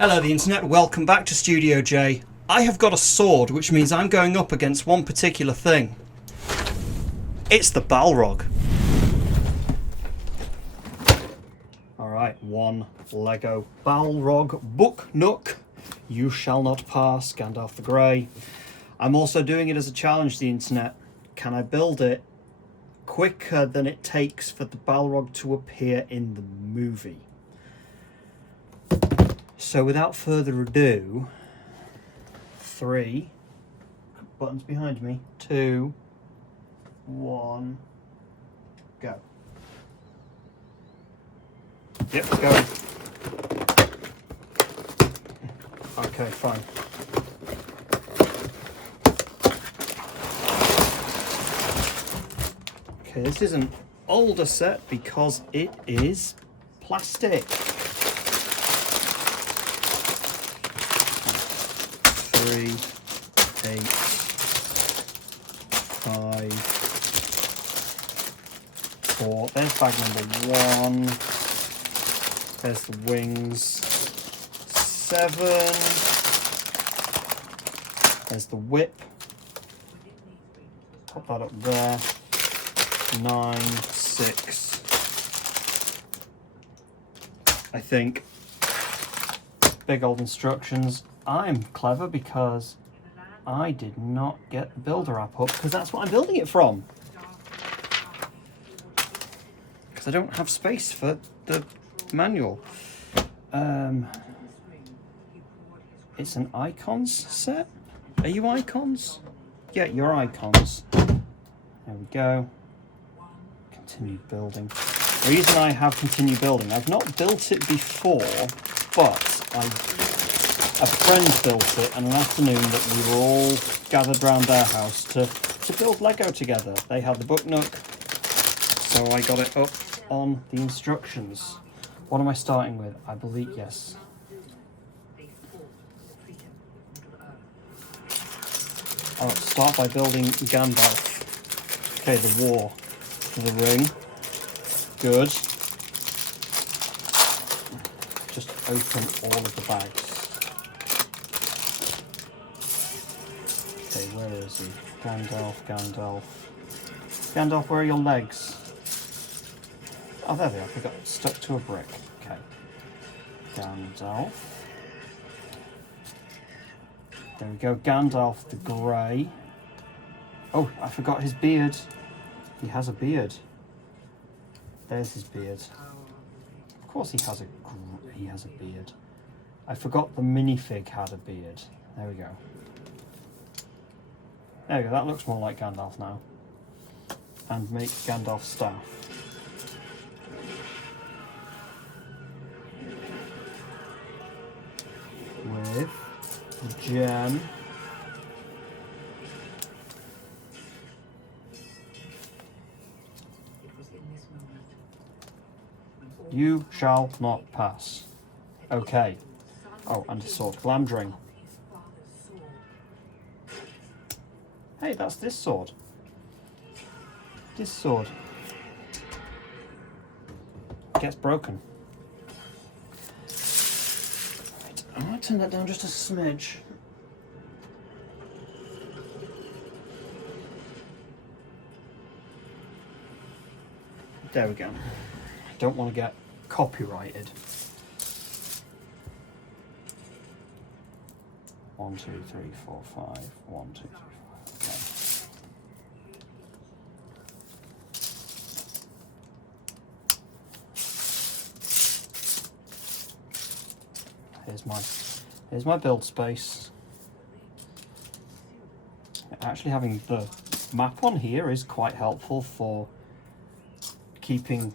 Hello the internet, welcome back to Studio J. I have got a sword, which means I'm going up against one particular thing. It's the Balrog. Alright, one Lego Balrog Book Nook. You shall not pass, Gandalf the Grey. I'm also doing it as a challenge to the internet. Can I build it quicker than it takes for the Balrog to appear in the movie? So without further ado, 3, buttons behind me, 2, 1, go. Yep, it's going. Okay, fine. Okay, this is an older set because it is plastic. 3, 8, 5, 4. There's bag number 1. There's the wings. 7. There's the whip. Pop that up there. 9, 6. I think. Big old instructions. I'm clever because I did not get the builder app up because that's what I'm building it from. Because I don't have space for the manual. It's an icons set. Are you icons? Yeah, you're icons. There we go. Continued building. The reason I have continued building, I've not built it before, but a friend built it in an afternoon that we were all gathered round their house to build Lego together. They had the Book Nook, so I got it up on the instructions. What am I starting with? I believe, yes. I'll start by building Gandalf. Okay, the war. The ring. Good. Just open all of the bags. Okay, where is he? Gandalf, Gandalf. Gandalf, where are your legs? Oh, there they are. They got stuck to a brick. Okay. Gandalf. There we go. Gandalf the Grey. Oh, I forgot his beard. He has a beard. There's his beard. Of course he has a beard. I forgot the minifig had a beard. There we go. There we go, that looks more like Gandalf now. And make Gandalf's staff. With the gem. You shall not pass. Okay. Oh, and a sword. Glamdring. Hey, that's this sword. This sword gets broken. Right, I'm going to turn that down just a smidge. There we go. I don't want to get copyrighted. 1, 2, 3, 4, 5. 1, 2, 3, 4. Okay. Here's my build space. Actually, having the map on here is quite helpful for keeping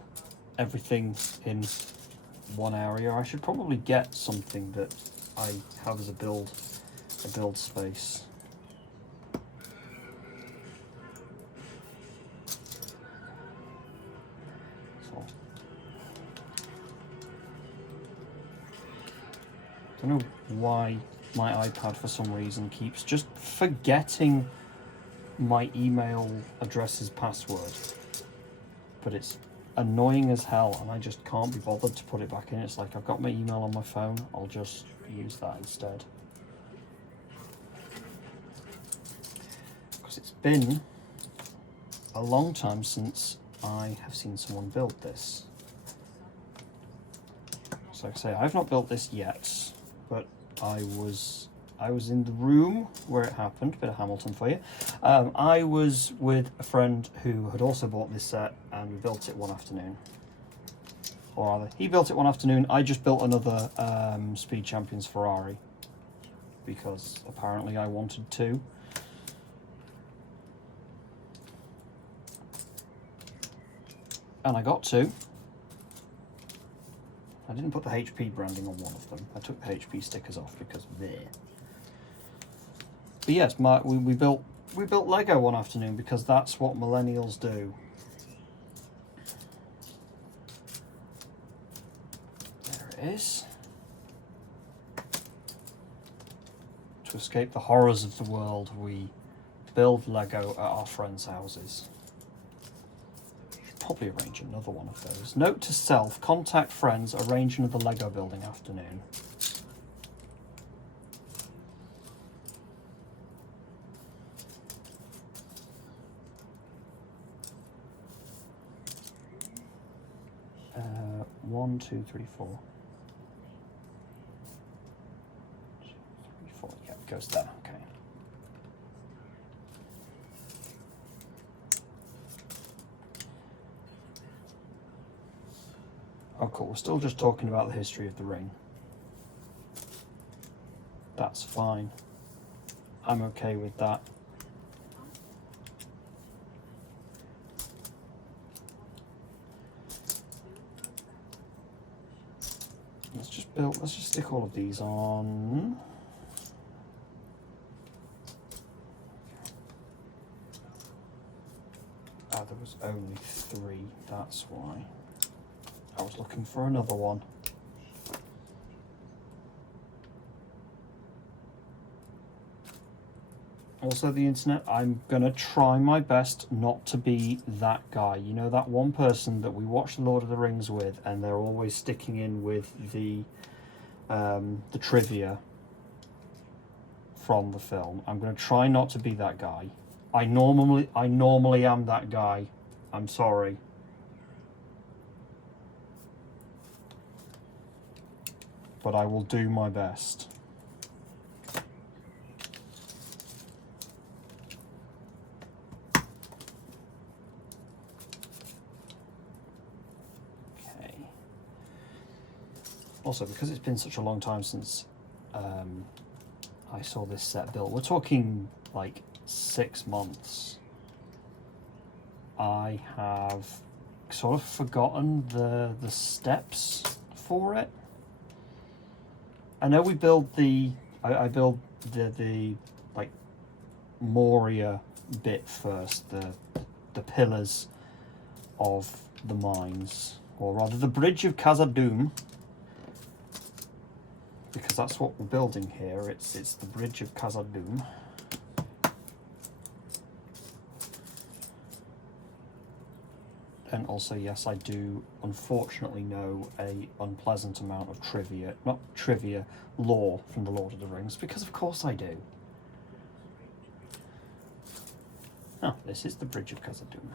everything in one area. I should probably get something that I have as a build space. I don't know why my iPad for some reason keeps just forgetting my email address's password, but it's annoying as hell, and I just can't be bothered to put it back in. It's like, I've got my email on my phone, I'll just use that instead. Because it's been a long time since I have seen someone build this. So like I say, I've not built this yet, but I was in the room where it happened. Bit of Hamilton for you. I was with a friend who had also bought this set, and we built it one afternoon. Or rather, he built it one afternoon. I just built another Speed Champions Ferrari because apparently I wanted to. And I got to. I didn't put the HP branding on one of them. I took the HP stickers off because there. But yes, we built Lego one afternoon because that's what millennials do. There it is. To escape the horrors of the world, we build Lego at our friends' houses. Should probably arrange another one of those. Note to self: contact friends, arrange another Lego building afternoon. One, two, three, four. 2, 3, 4. Yeah, it goes there. Okay. Oh, cool. We're still just talking about the history of the ring. That's fine. I'm okay with that. Let's just stick all of these on. Ah, there was only 3, that's why. I was looking for another one. Also, the internet, I'm gonna try my best not to be that guy. You know, that one person that we watch The Lord of the Rings with, and they're always sticking in with the trivia from the film. I'm gonna try not to be that guy. I normally am that guy. I'm sorry. But I will do my best. Also, because it's been such a long time since I saw this set built, we're talking like 6 months, I have sort of forgotten the steps for it. I know we build I build the like Moria bit first, the pillars of the mines, or rather the bridge of Khazad-dûm. Because that's what we're building here. It's the bridge of Khazad-dûm. And also, yes, I do unfortunately know a unpleasant amount of trivia, not trivia, lore from The Lord of the Rings, because of course I do. Oh, this is the bridge of Khazad-dûm.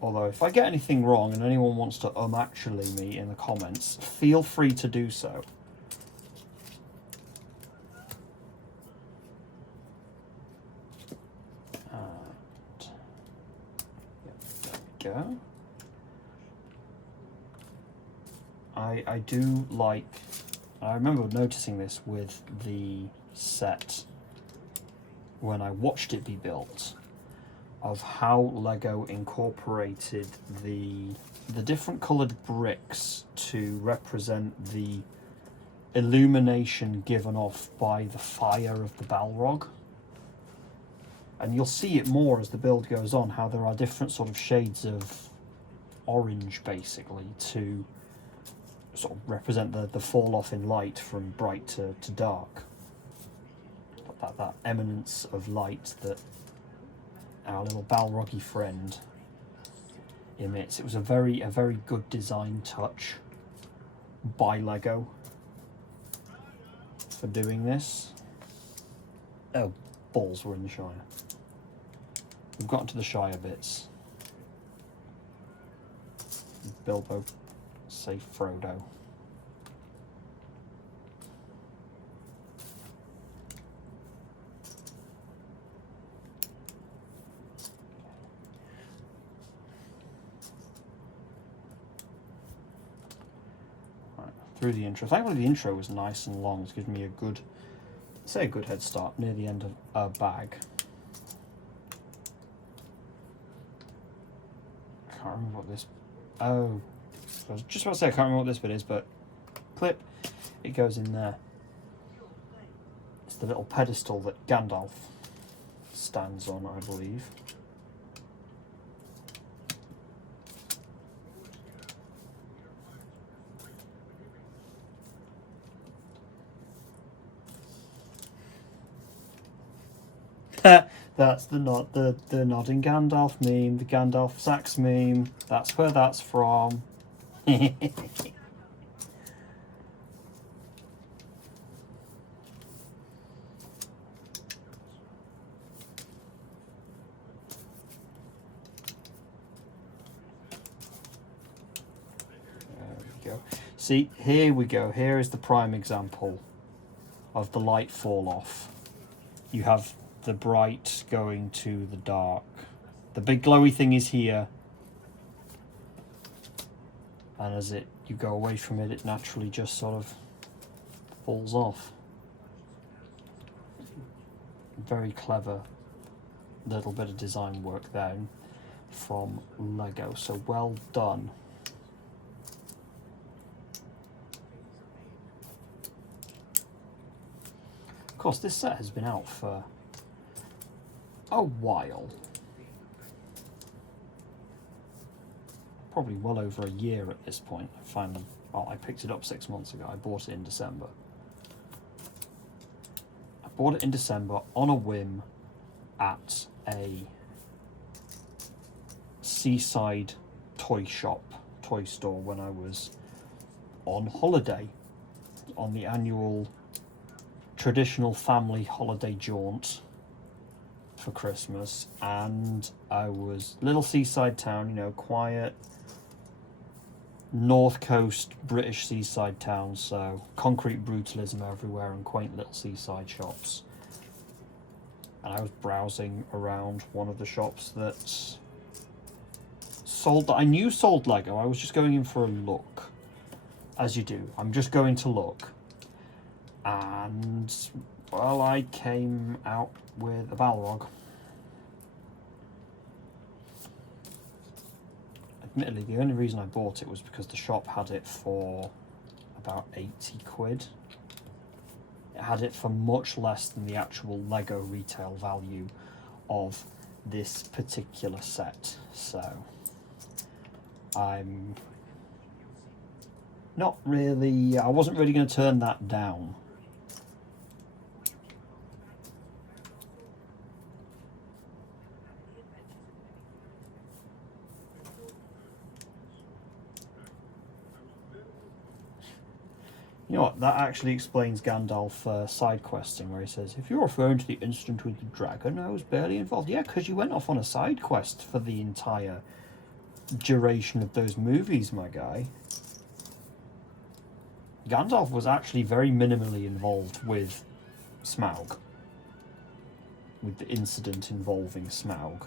Although, if I get anything wrong and anyone wants to actually me in the comments, feel free to do so. And, yep, there we go. I do like, I remember noticing this with the set when I watched it be built, of how Lego incorporated the different coloured bricks to represent the illumination given off by the fire of the Balrog. And you'll see it more as the build goes on, how there are different sort of shades of orange, basically, to sort of represent the fall off in light from bright to dark. that eminence of light that our little Balroggy friend emits. It was a very good design touch by Lego for doing this. Oh, balls, we're in the Shire. We've gotten to the Shire bits. Bilbo, save Frodo. Through the intro. Thankfully the intro was nice and long. It's given me a good, say a good head start near the end of a bag. Can't remember what this, oh, I was just about to say I can't remember what this bit is, but clip, it goes in there. It's the little pedestal that Gandalf stands on, I believe. That's the nodding Gandalf meme, the Gandalf Sax meme. That's where that's from. There we go. See, here we go. Here is the prime example of the light fall off. You have the bright going to the dark. The big glowy thing is here, and as you go away from it, it naturally just sort of falls off. Very clever little bit of design work there from Lego, so well done. Of course, this set has been out for a while, probably well over a year at this point. I picked it up 6 months ago. I bought it in December. I bought it in December on a whim at a seaside toy store when I was on holiday, on the annual traditional family holiday jaunt for Christmas, and I was little seaside town, you know, quiet north coast British seaside town, so concrete brutalism everywhere and quaint little seaside shops. And I was browsing around one of the shops that I knew sold Lego. I was just going in for a look, as you do. I'm just going to look, and well, I came out with a Balrog. Admittedly, the only reason I bought it was because the shop had it for about 80 quid. It had it for much less than the actual Lego retail value of this particular set. So I'm not really, I wasn't really going to turn that down. You know what, that actually explains Gandalf side questing, where he says, if you're referring to the incident with the dragon, I was barely involved. Yeah, because you went off on a side quest for the entire duration of those movies, my guy. Gandalf was actually very minimally involved with Smaug, with the incident involving Smaug.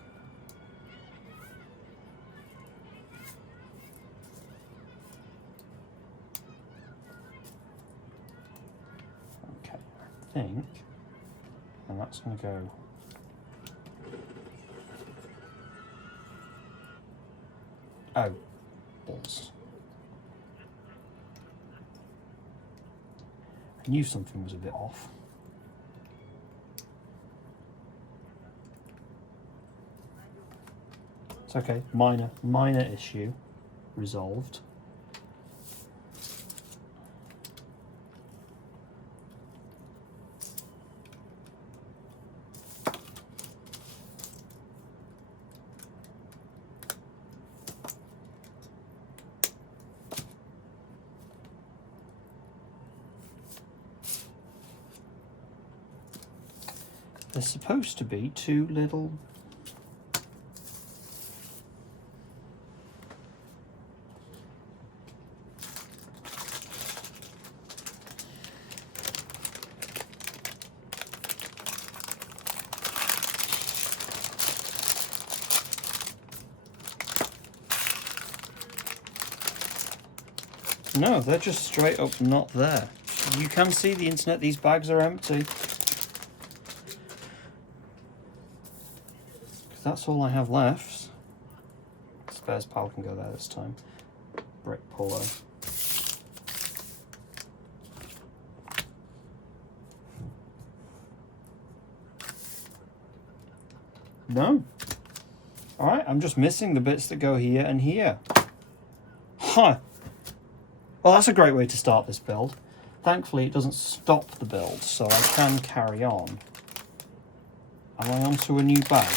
Think, and that's going to go balls. I knew something was a bit off. It's okay, minor issue resolved. There's supposed to be two little... No, they're just straight up not there. You can see the internet, these bags are empty. That's all I have left. Spares pile can go there this time. Brick puller. No. Alright, I'm just missing the bits that go here and here. Huh. Well, that's a great way to start this build. Thankfully, it doesn't stop the build, so I can carry on. Am I onto a new bag?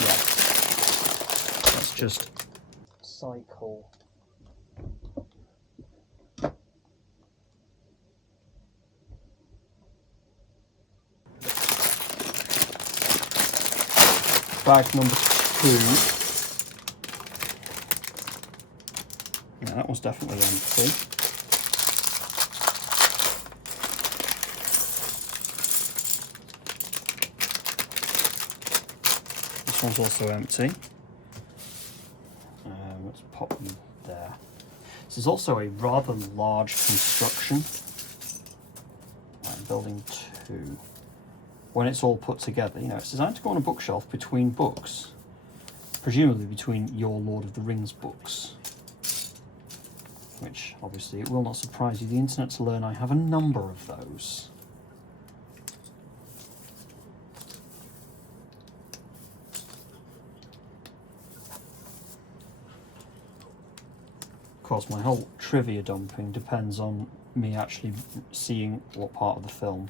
Yes. Let's just cycle. Bag number 2. Yeah, that was definitely empty. This one's also empty. Let's pop them there. This is also a rather large construction. Building 2. When it's all put together, you know, it's designed to go on a bookshelf between books. Presumably between your Lord of the Rings books. Which, obviously, it will not surprise you. The internet to learn I have a number of those. Of course, my whole trivia dumping depends on me actually seeing what part of the film.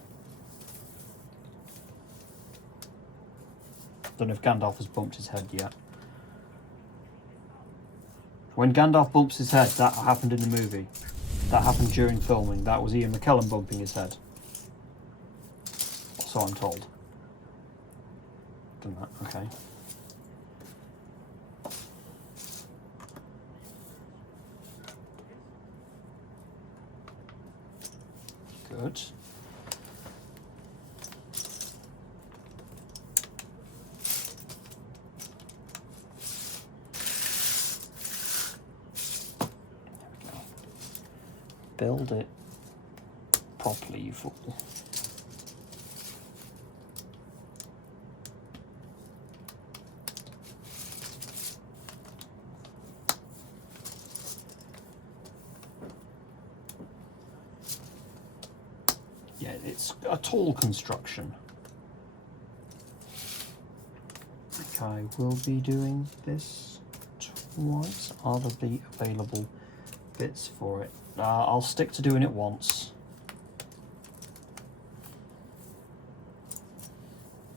Don't know if Gandalf has bumped his head yet. When Gandalf bumps his head, that happened in the movie. That happened during filming. That was Ian McKellen bumping his head. So I'm told. Done that, okay. Good. Build it properly, you fool. Yeah, it's a tall construction. Okay, I will be doing this twice. Are there the available bits for it? I'll stick to doing it once.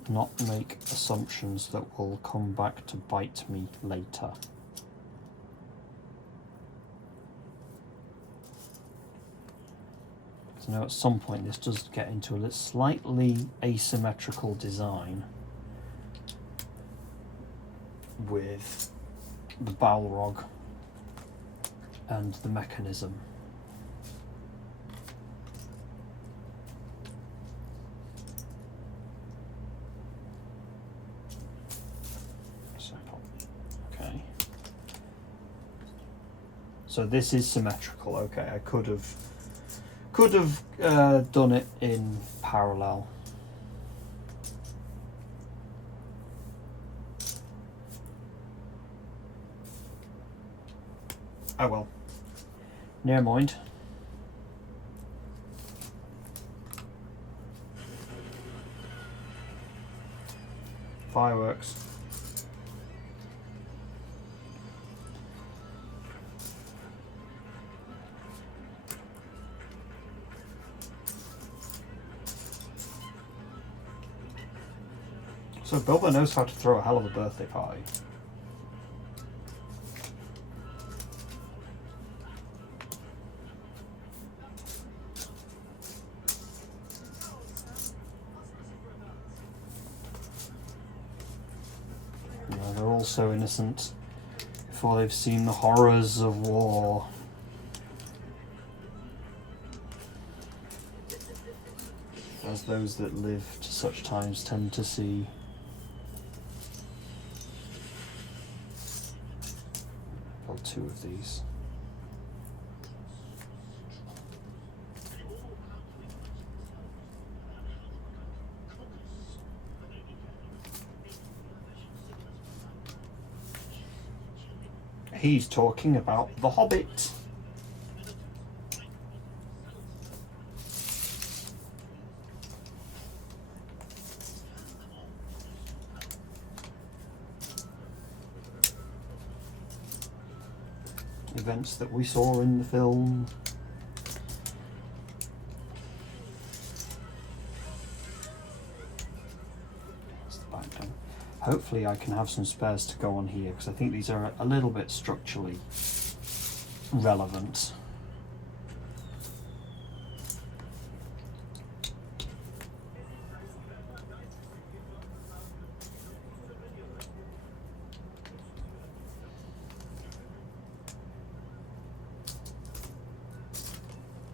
Not make assumptions that will come back to bite me later. So now at some point this does get into a slightly asymmetrical design with the Balrog and the mechanism. Okay. So this is symmetrical. Okay, I could have done it in parallel. Oh well. Never mind. Fireworks. So Bilbo knows how to throw a hell of a birthday party. they're all so innocent before they've seen the horrors of war. As those that live to such times tend to see. Build 2 of these. He's talking about The Hobbit. Events that we saw in the film. That's the back done. Hopefully I can have some spares to go on here, because I think these are a little bit structurally relevant.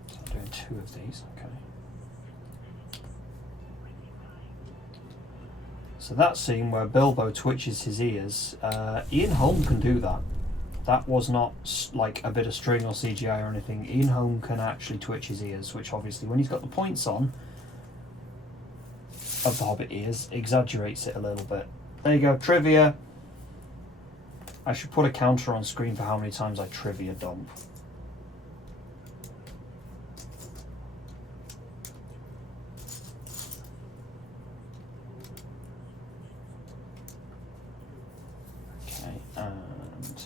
So I'm doing 2 of these, okay. So that scene where Bilbo twitches his ears, Ian Holm can do that. That was not like a bit of string or CGI or anything. Ian Holm can actually twitch his ears, which obviously when he's got the points on of the Hobbit ears, exaggerates it a little bit. There you go, trivia. I should put a counter on screen for how many times I trivia dump. And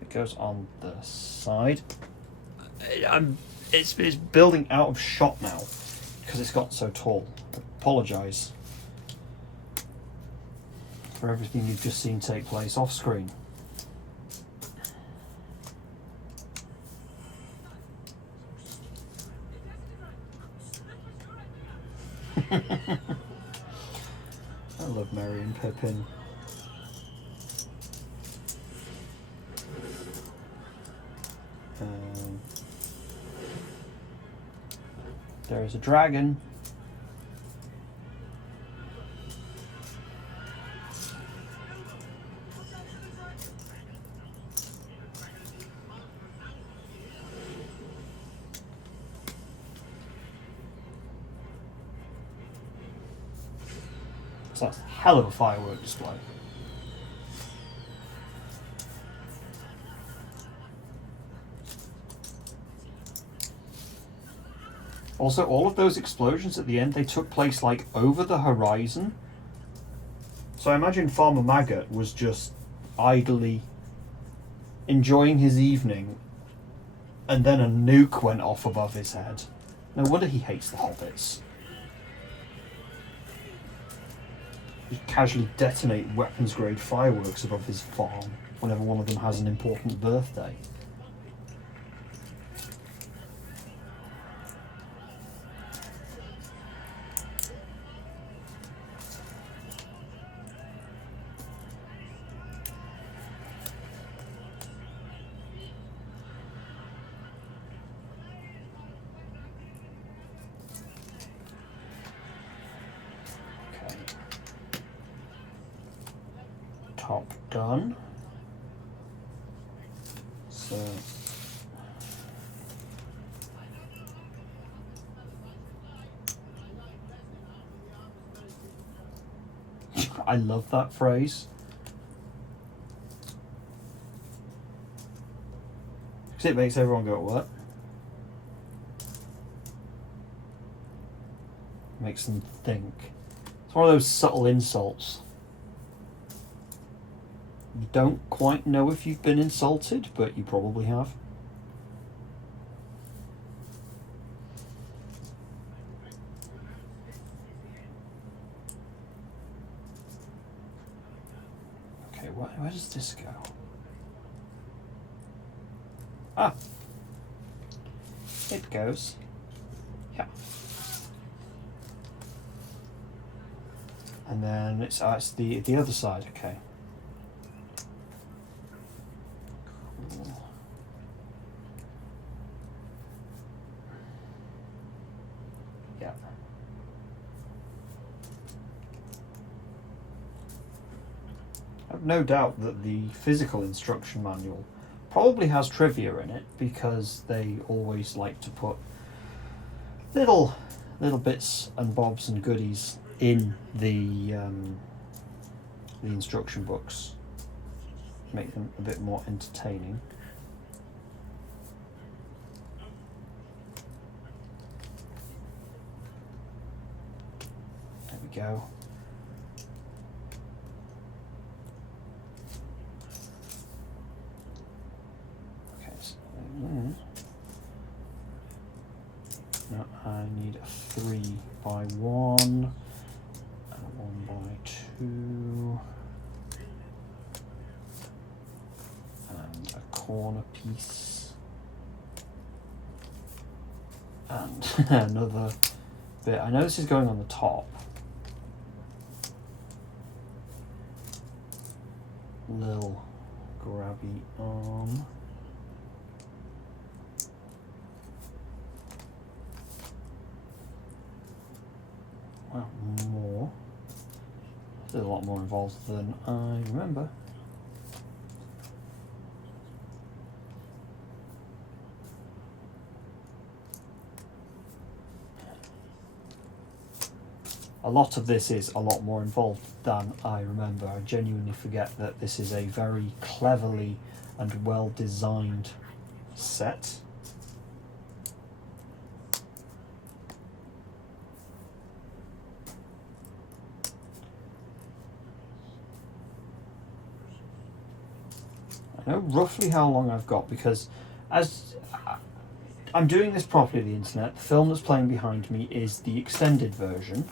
it goes on the side. It's building out of shot now because it's got so tall. I apologise for everything you've just seen take place off screen. I love Merry and Pippin. There is a dragon. So that's a hell of a firework display. Also, all of those explosions at the end, they took place like over the horizon. So I imagine Farmer Maggot was just idly enjoying his evening, and then a nuke went off above his head. No wonder he hates the hobbits. Just casually detonate weapons-grade fireworks above his farm whenever one of them has an important birthday. Top done. So I love that phrase. Because it makes everyone go, what? Makes them think. It's one of those subtle insults. You don't quite know if you've been insulted, but you probably have. Okay, where does this go? Ah! It goes. Yeah. And then it's the other side. Okay. Cool. Yeah. I have no doubt that the physical instruction manual probably has trivia in it, because they always like to put little bits and bobs and goodies in the instruction books, make them a bit more entertaining. There we go. Okay, so now I need a 3 by 1 and a 1 by 2 and a corner piece and another bit. I know this is going on the top. Little grabby arm. Wow, more. There's a lot more involved than I remember. A lot of this is a lot more involved than I remember. I genuinely forget that this is a very cleverly and well designed set. I know roughly how long I've got, because as I'm doing this properly on the internet, the film that's playing behind me is the extended version.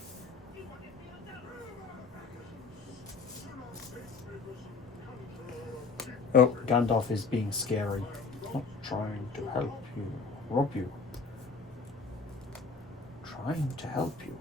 Oh, Gandalf is being scary. Not trying to help you, rob you. Trying to help you.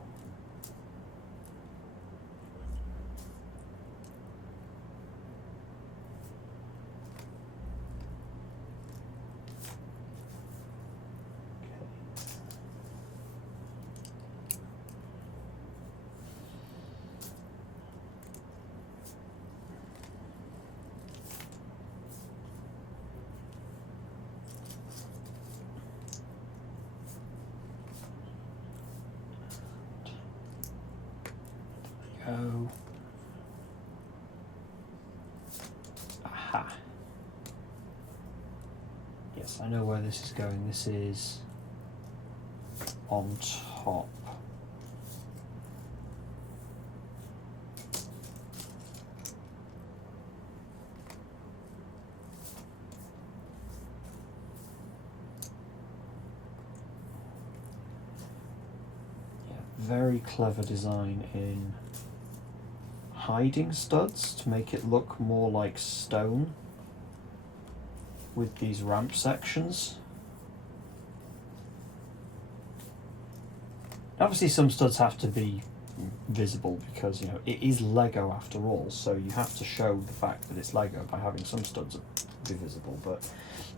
Go. Aha. Yes, I know where this is going. This is on top. Yeah, very clever design in hiding studs to make it look more like stone with these ramp sections. Obviously some studs have to be visible because, you know, it is Lego after all, so you have to show the fact that it's Lego by having some studs be visible, but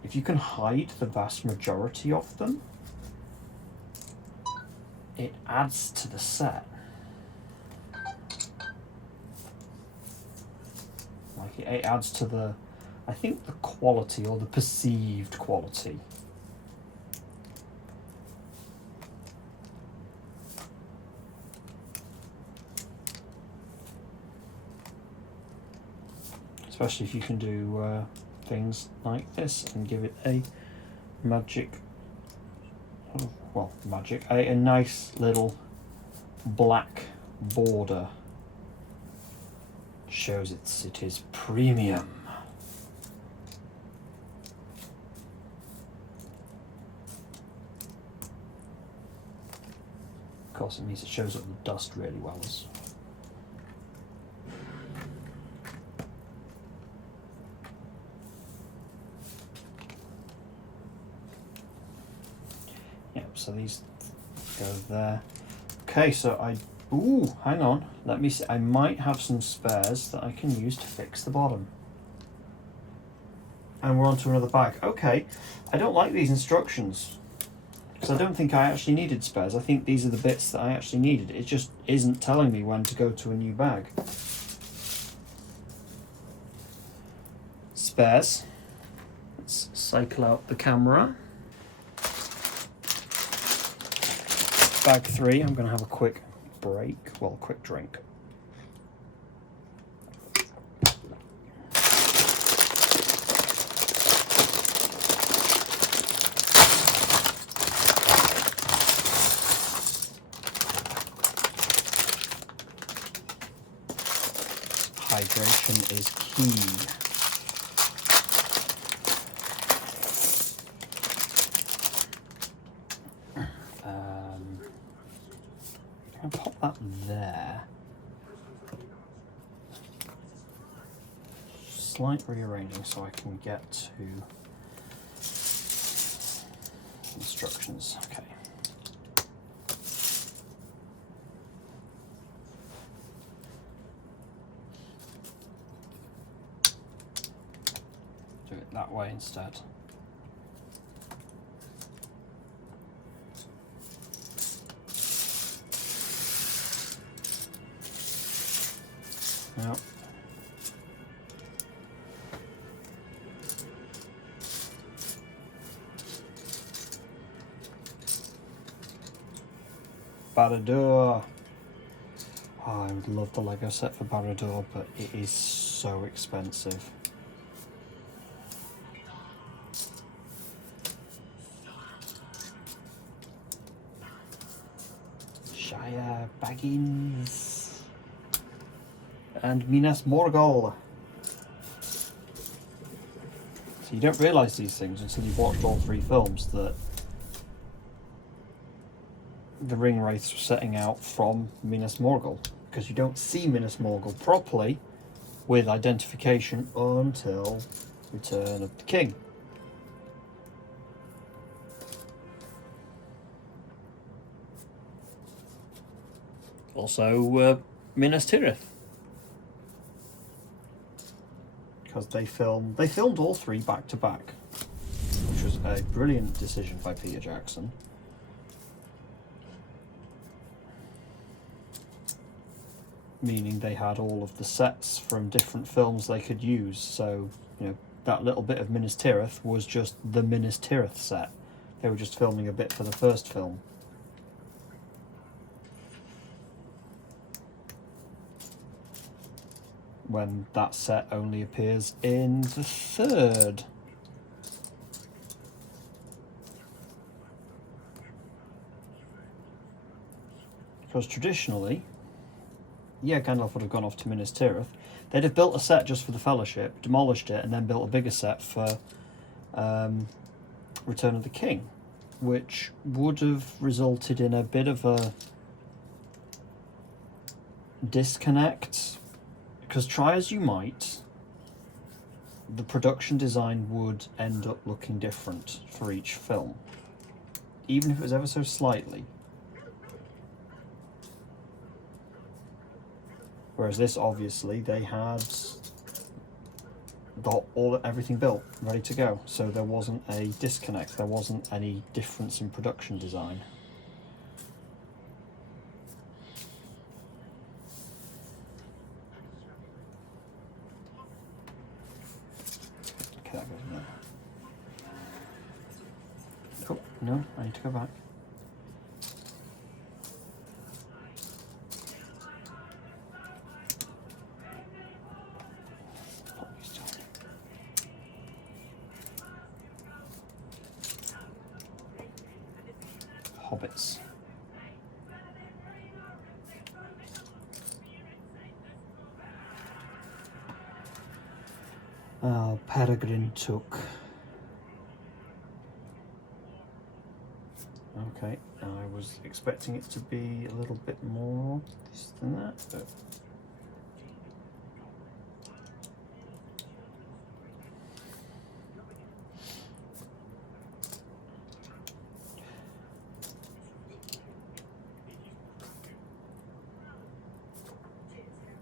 if you can hide the vast majority of them, it adds to the set. Like, it adds to the, I think, the quality, or the perceived quality. Especially if you can do things like this and give it a magic, well, a nice little black border. Shows it is premium. Of course, it means it shows up the dust really well. Yep, so these go there. Okay, so I Ooh, hang on. Let me see. I might have some spares that I can use to fix the bottom. And we're on to another bag. Okay, I don't like these instructions because I don't think I actually needed spares. I think these are the bits that I actually needed. It just isn't telling me when to go to a new bag. Spares. Let's cycle out the camera. Bag 3, I'm going to have a quick break, well, quick drink. Hydration is key. I'll pop that there. Slight rearranging so I can get to instructions. Okay. Do it that way instead. Yep. Barradur. Oh, I would love the Lego set for Barradur, but it is so expensive. Shire Baggins. And Minas Morgul. So you don't realise these things until you've watched all 3 films, that the ring wraiths were setting out from Minas Morgul, because you don't see Minas Morgul properly with identification until Return of the King. Also Minas Tirith. Because they filmed all 3 back to back, which was a brilliant decision by Peter Jackson. Meaning they had all of the sets from different films they could use. So, you know, that little bit of Minas Tirith was just the Minas Tirith set. They were just filming a bit for the first film. When that set only appears in the 3rd. Because traditionally, yeah, Gandalf would have gone off to Minas Tirith. They'd have built a set just for the Fellowship, demolished it, and then built a bigger set for Return of the King, which would have resulted in a bit of a disconnect. Because try as you might, the production design would end up looking different for each film, even if it was ever so slightly. Whereas this, obviously, they had got everything built, ready to go, so there wasn't a disconnect, there wasn't any difference in production design. Oh, no, I need to go back. Hobbits. Peregrine took. Okay, I was expecting it to be a little bit more this than that, but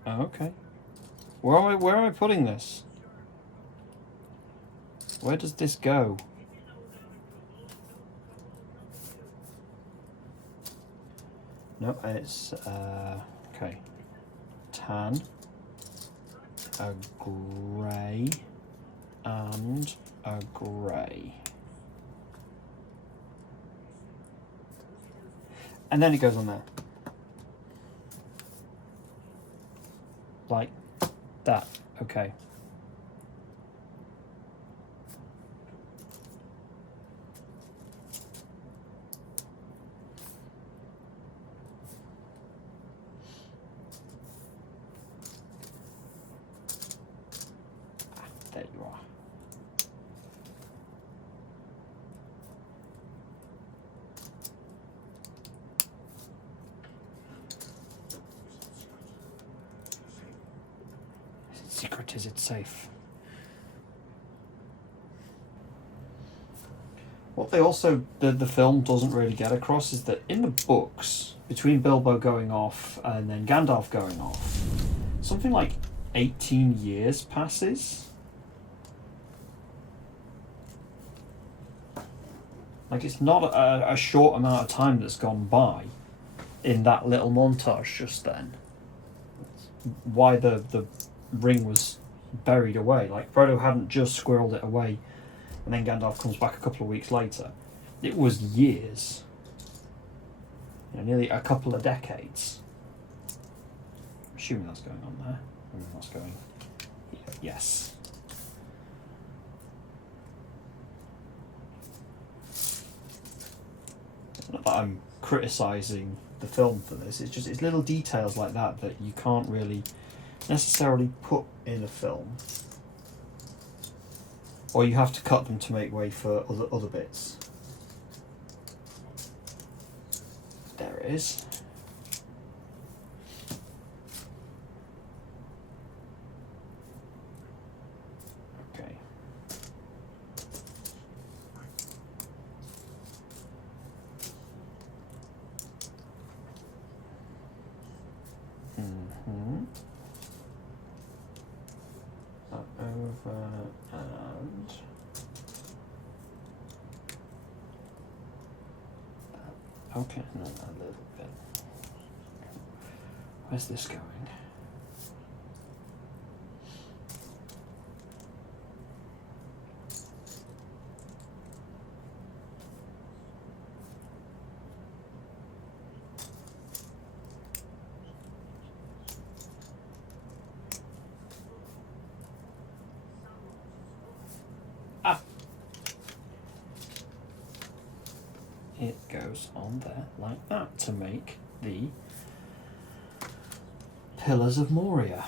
Oh, okay. Where am I putting this? Where does this go? No, it's okay. Tan, a grey, and a grey. And then it goes on there. Like that. Okay. There you are. Secret, is it safe? What they also, the film doesn't really get across is that in the books, between Bilbo going off and then Gandalf going off, something like 18 years passes. Like, it's not a short amount of time that's gone by in that little montage just then. Why the ring was buried away. Like, Frodo hadn't just squirreled it away and then Gandalf comes back a couple of weeks later. It was years. You know, nearly a couple of decades. I'm assuming that's going on there. I mean, that's going here. Yes. Not that I'm criticising the film for this, it's just it's little details like that that you can't really necessarily put in a film, or you have to cut them to make way for other bits. There it is. Okay. Over and okay, no, a little bit. Where's this going? It goes on there like that to make the Pillars of Moria.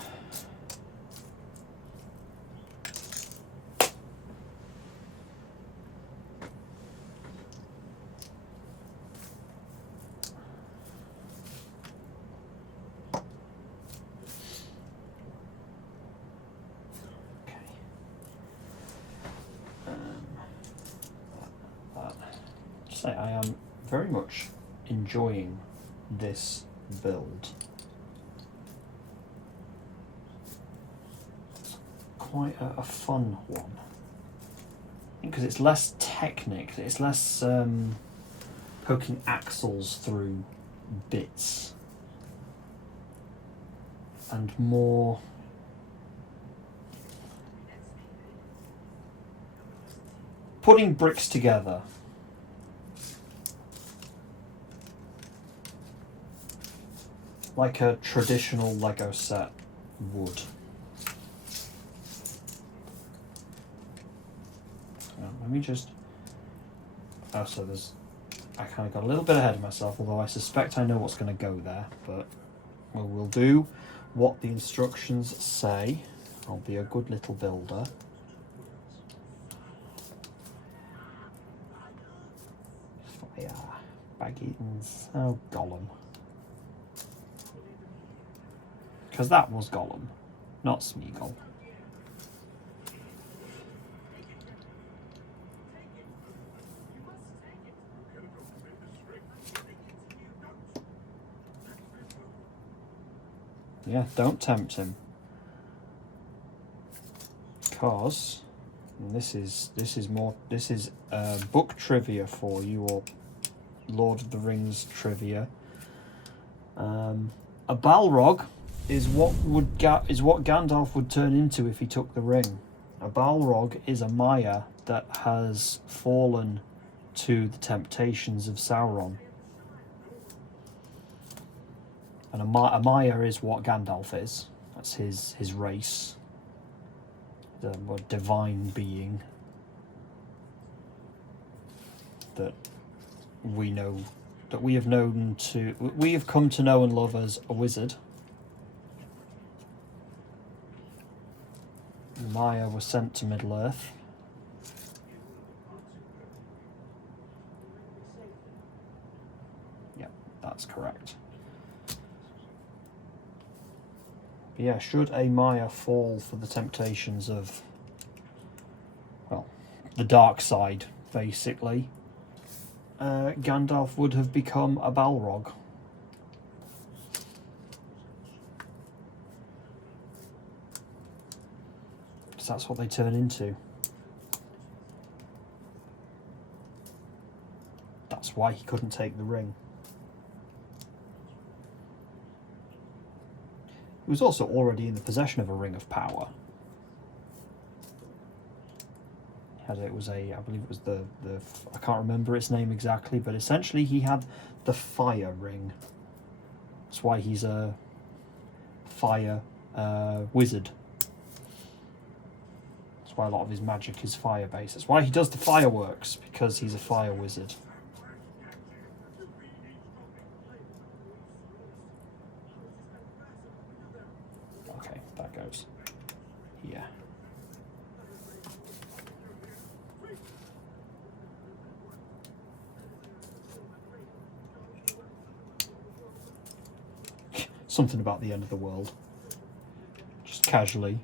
Say I am very much enjoying this build. It's quite a fun one. I think because it's less technic, it's less poking axles through bits and more putting bricks together. Like a traditional Lego set would. Let me just... Oh, so there's... I kind of got a little bit ahead of myself, although I suspect I know what's going to go there, but we'll do what the instructions say. I'll be a good little builder. Fire. Baggins. Oh, Gollum. Because that was Gollum, not Smeagol. Yeah, don't tempt him. Because this is book trivia for you, or Lord of the Rings trivia. A Balrog is what Gandalf would turn into if he took the ring. A Balrog is a Maya that has fallen to the temptations of Sauron. And a Maya is what Gandalf is. That's his race. The divine being that we have come to know and love as a wizard. Maya was sent to Middle-earth. Yep, that's correct. But yeah, should a Maya fall for the temptations of, well, the dark side, basically, Gandalf would have become a Balrog. Because that's what they turn into. That's why he couldn't take the ring. He was also already in the possession of a ring of power. I believe it was I can't remember its name exactly, but essentially he had the fire ring. That's why he's a fire wizard. That's why a lot of his magic is fire-based. That's why he does the fireworks, because he's a fire wizard. Okay, that goes here. Something about the end of the world. Just casually.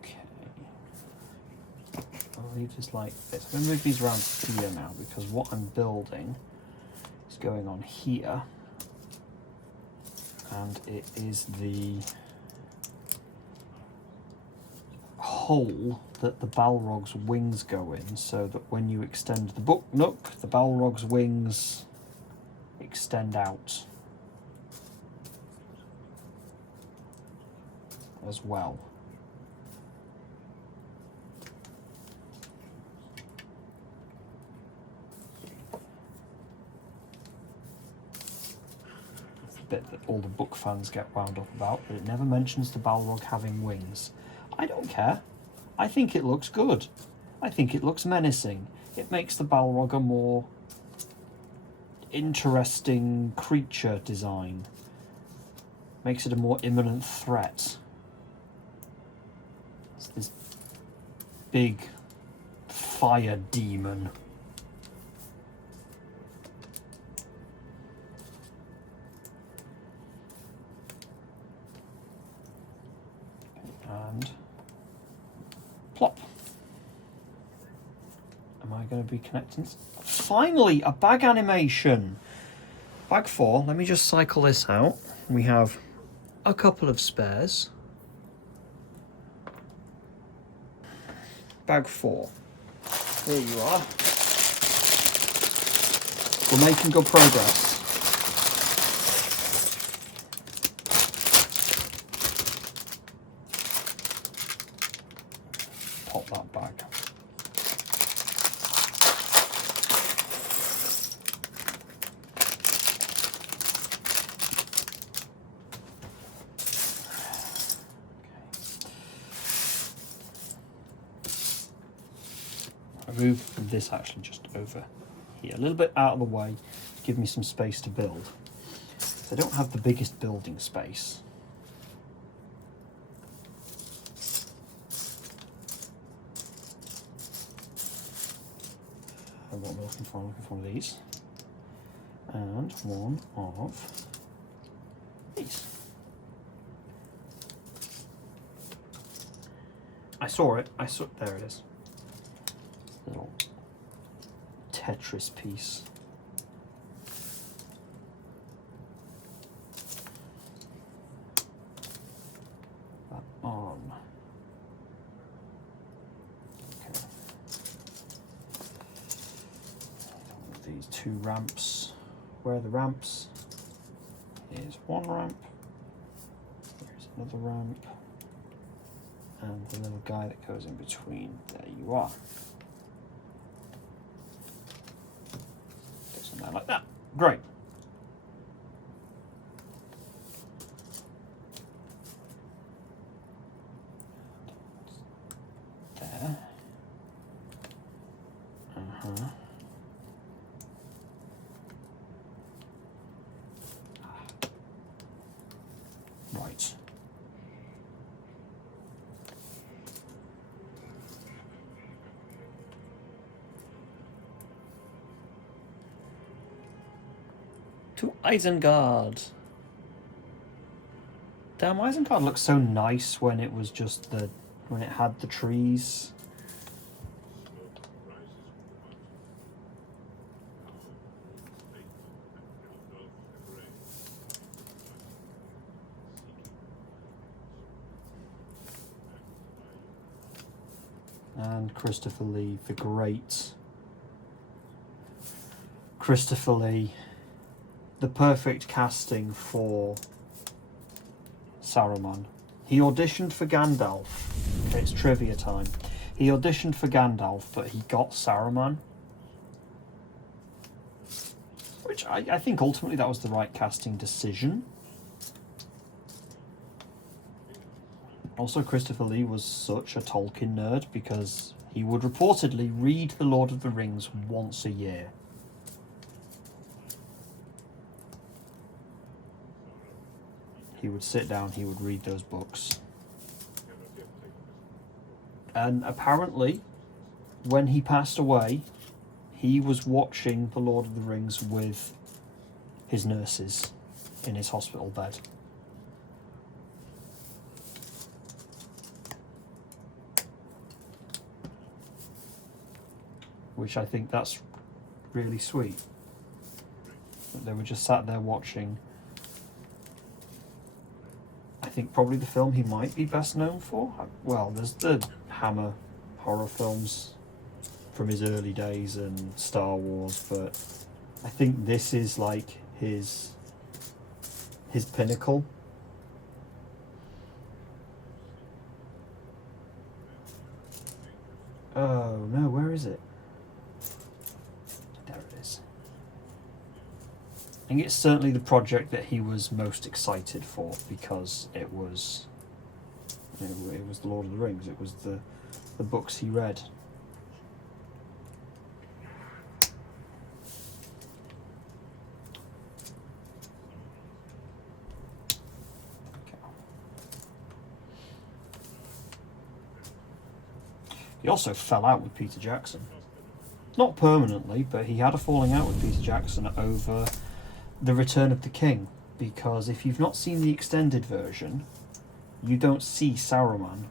Okay. I'll leave this like this. I'm going to move these around here now, because what I'm building is going on here. And it is the hole that the Balrog's wings go in, so that when you extend the Book Nook, the Balrog's wings extend out as well. It's the bit that all the book fans get wound up about, but it never mentions the Balrog having wings. I don't care. I think it looks good. I think it looks menacing. It makes the Balrog a more interesting creature design. Makes it a more imminent threat. It's this big fire demon. And plop. Am I going to be connecting? Finally, a bag animation. Bag 4. Let me just cycle this out. We have a couple of spares. Bag 4. Here you are. We're making good progress. Pop that bag. I move this actually just over here, a little bit out of the way, to give me some space to build. So I don't have the biggest building space. What am I looking for? I'm looking for one of these. And one of these. I saw it. There it is. Little Tetris piece. 2 ramps. Where are the ramps? Here's 1 ramp. Here's another ramp. And the little guy that goes in between. There you are. Goes in there like that. Great. There. Right. To Isengard. Damn, Isengard looked so nice when it was just when it had the trees. And Christopher Lee, the great Christopher Lee, the perfect casting for Saruman. He auditioned for Gandalf. Okay, it's trivia time. He auditioned for Gandalf, but he got Saruman. Which I think ultimately that was the right casting decision. Also, Christopher Lee was such a Tolkien nerd because he would reportedly read The Lord of the Rings once a year. He would sit down, he would read those books. And apparently, when he passed away, he was watching The Lord of the Rings with his nurses in his hospital bed. Which I think that's really sweet. They were just sat there watching. I think probably the film he might be best known for. Well, there's the Hammer horror films from his early days and Star Wars, but I think this is like his pinnacle. Oh no, where is it? There it is. I think it's certainly the project that he was most excited for because it was The Lord of the Rings. It was the books he read. He also fell out with Peter Jackson. Not permanently, but he had a falling out with Peter Jackson over The Return of the King, because if you've not seen the extended version, you don't see Saruman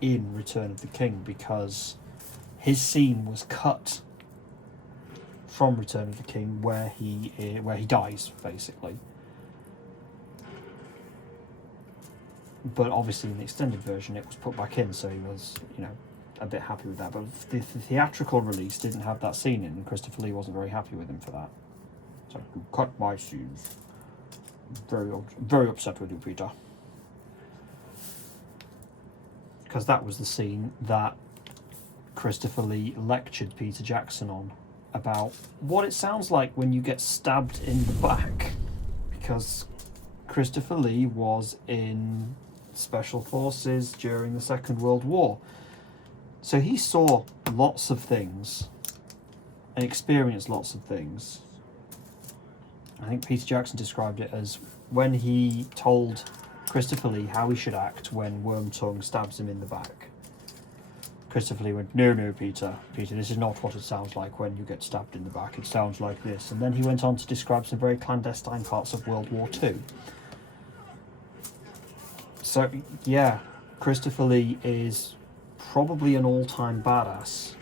in Return of the King because his scene was cut from Return of the King where he dies, basically. But obviously in the extended version it was put back in, so he was, a bit happy with that. But the theatrical release didn't have that scene in, and Christopher Lee wasn't very happy with him for that. So you cut my scenes. Very upset with you, Peter. Because that was the scene that Christopher Lee lectured Peter Jackson on about what it sounds like when you get stabbed in the back. Because Christopher Lee was in Special Forces during the Second World War. So he saw lots of things and experienced lots of things. I think Peter Jackson described it as when he told Christopher Lee how he should act when Wormtongue stabs him in the back. Christopher Lee went, no, Peter, this is not what it sounds like when you get stabbed in the back. It sounds like this. And then he went on to describe some very clandestine parts of World War II. So, yeah, Christopher Lee is probably an all-time badass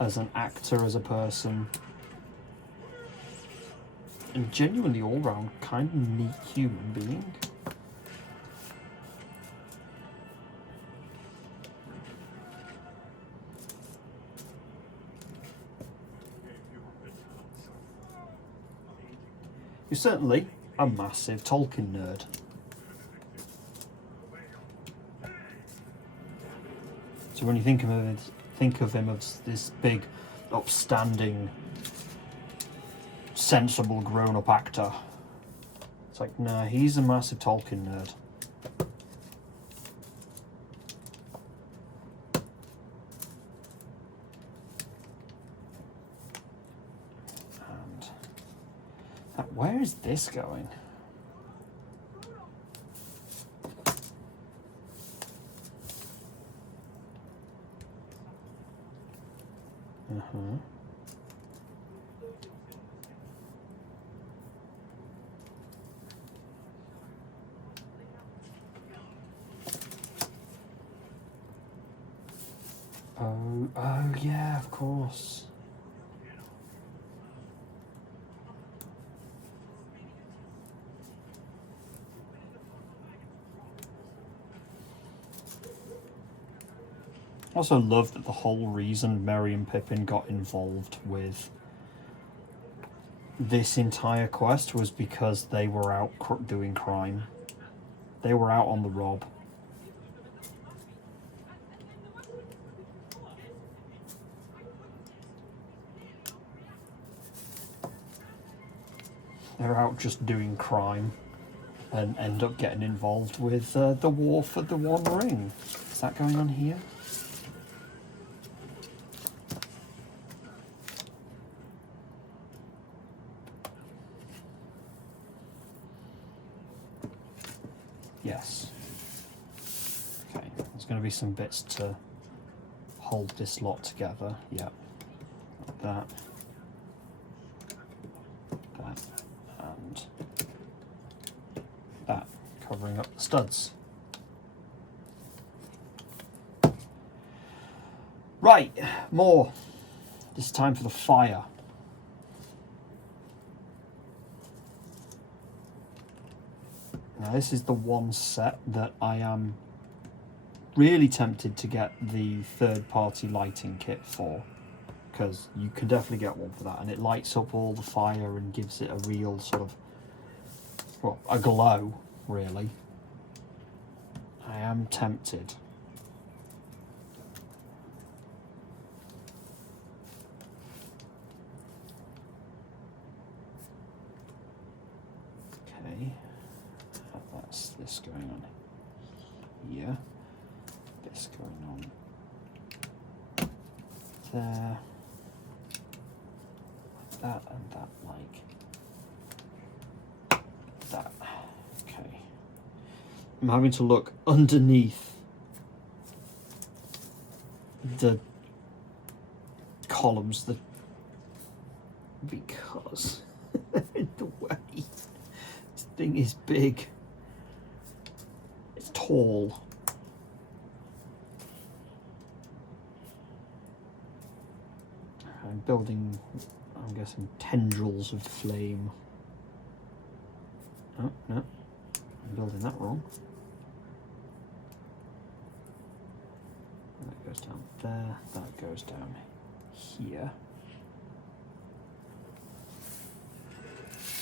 as an actor, as a person, and genuinely all-round kind of neat human being. You're certainly a massive Tolkien nerd. So when you think of him as this big, upstanding, sensible, grown-up actor, it's like, nah, he's a massive Tolkien nerd. And where is this going? Oh yeah, of course. I also love that the whole reason Merry and Pippin got involved with this entire quest was because they were out doing crime. They were out on the rob. They're out just doing crime and end up getting involved with the war for the One Ring. Is that going on here? Yes. Okay, there's going to be some bits to hold this lot together. Yep. Like that. That. And that. Covering up the studs. Right, more. This time for the fire. Now this is the one set that I am really tempted to get the third-party lighting kit for, because you can definitely get one for that, and it lights up all the fire and gives it a real sort of, well, a glow, really. I am tempted. Okay. That's this going on here, this going on there, like that, and that like that. Okay. I'm having to look underneath the columns because the way this thing is big. Tall. I'm building, I'm guessing, tendrils of flame. Oh, no. I'm building that wrong. That goes down there, that goes down here.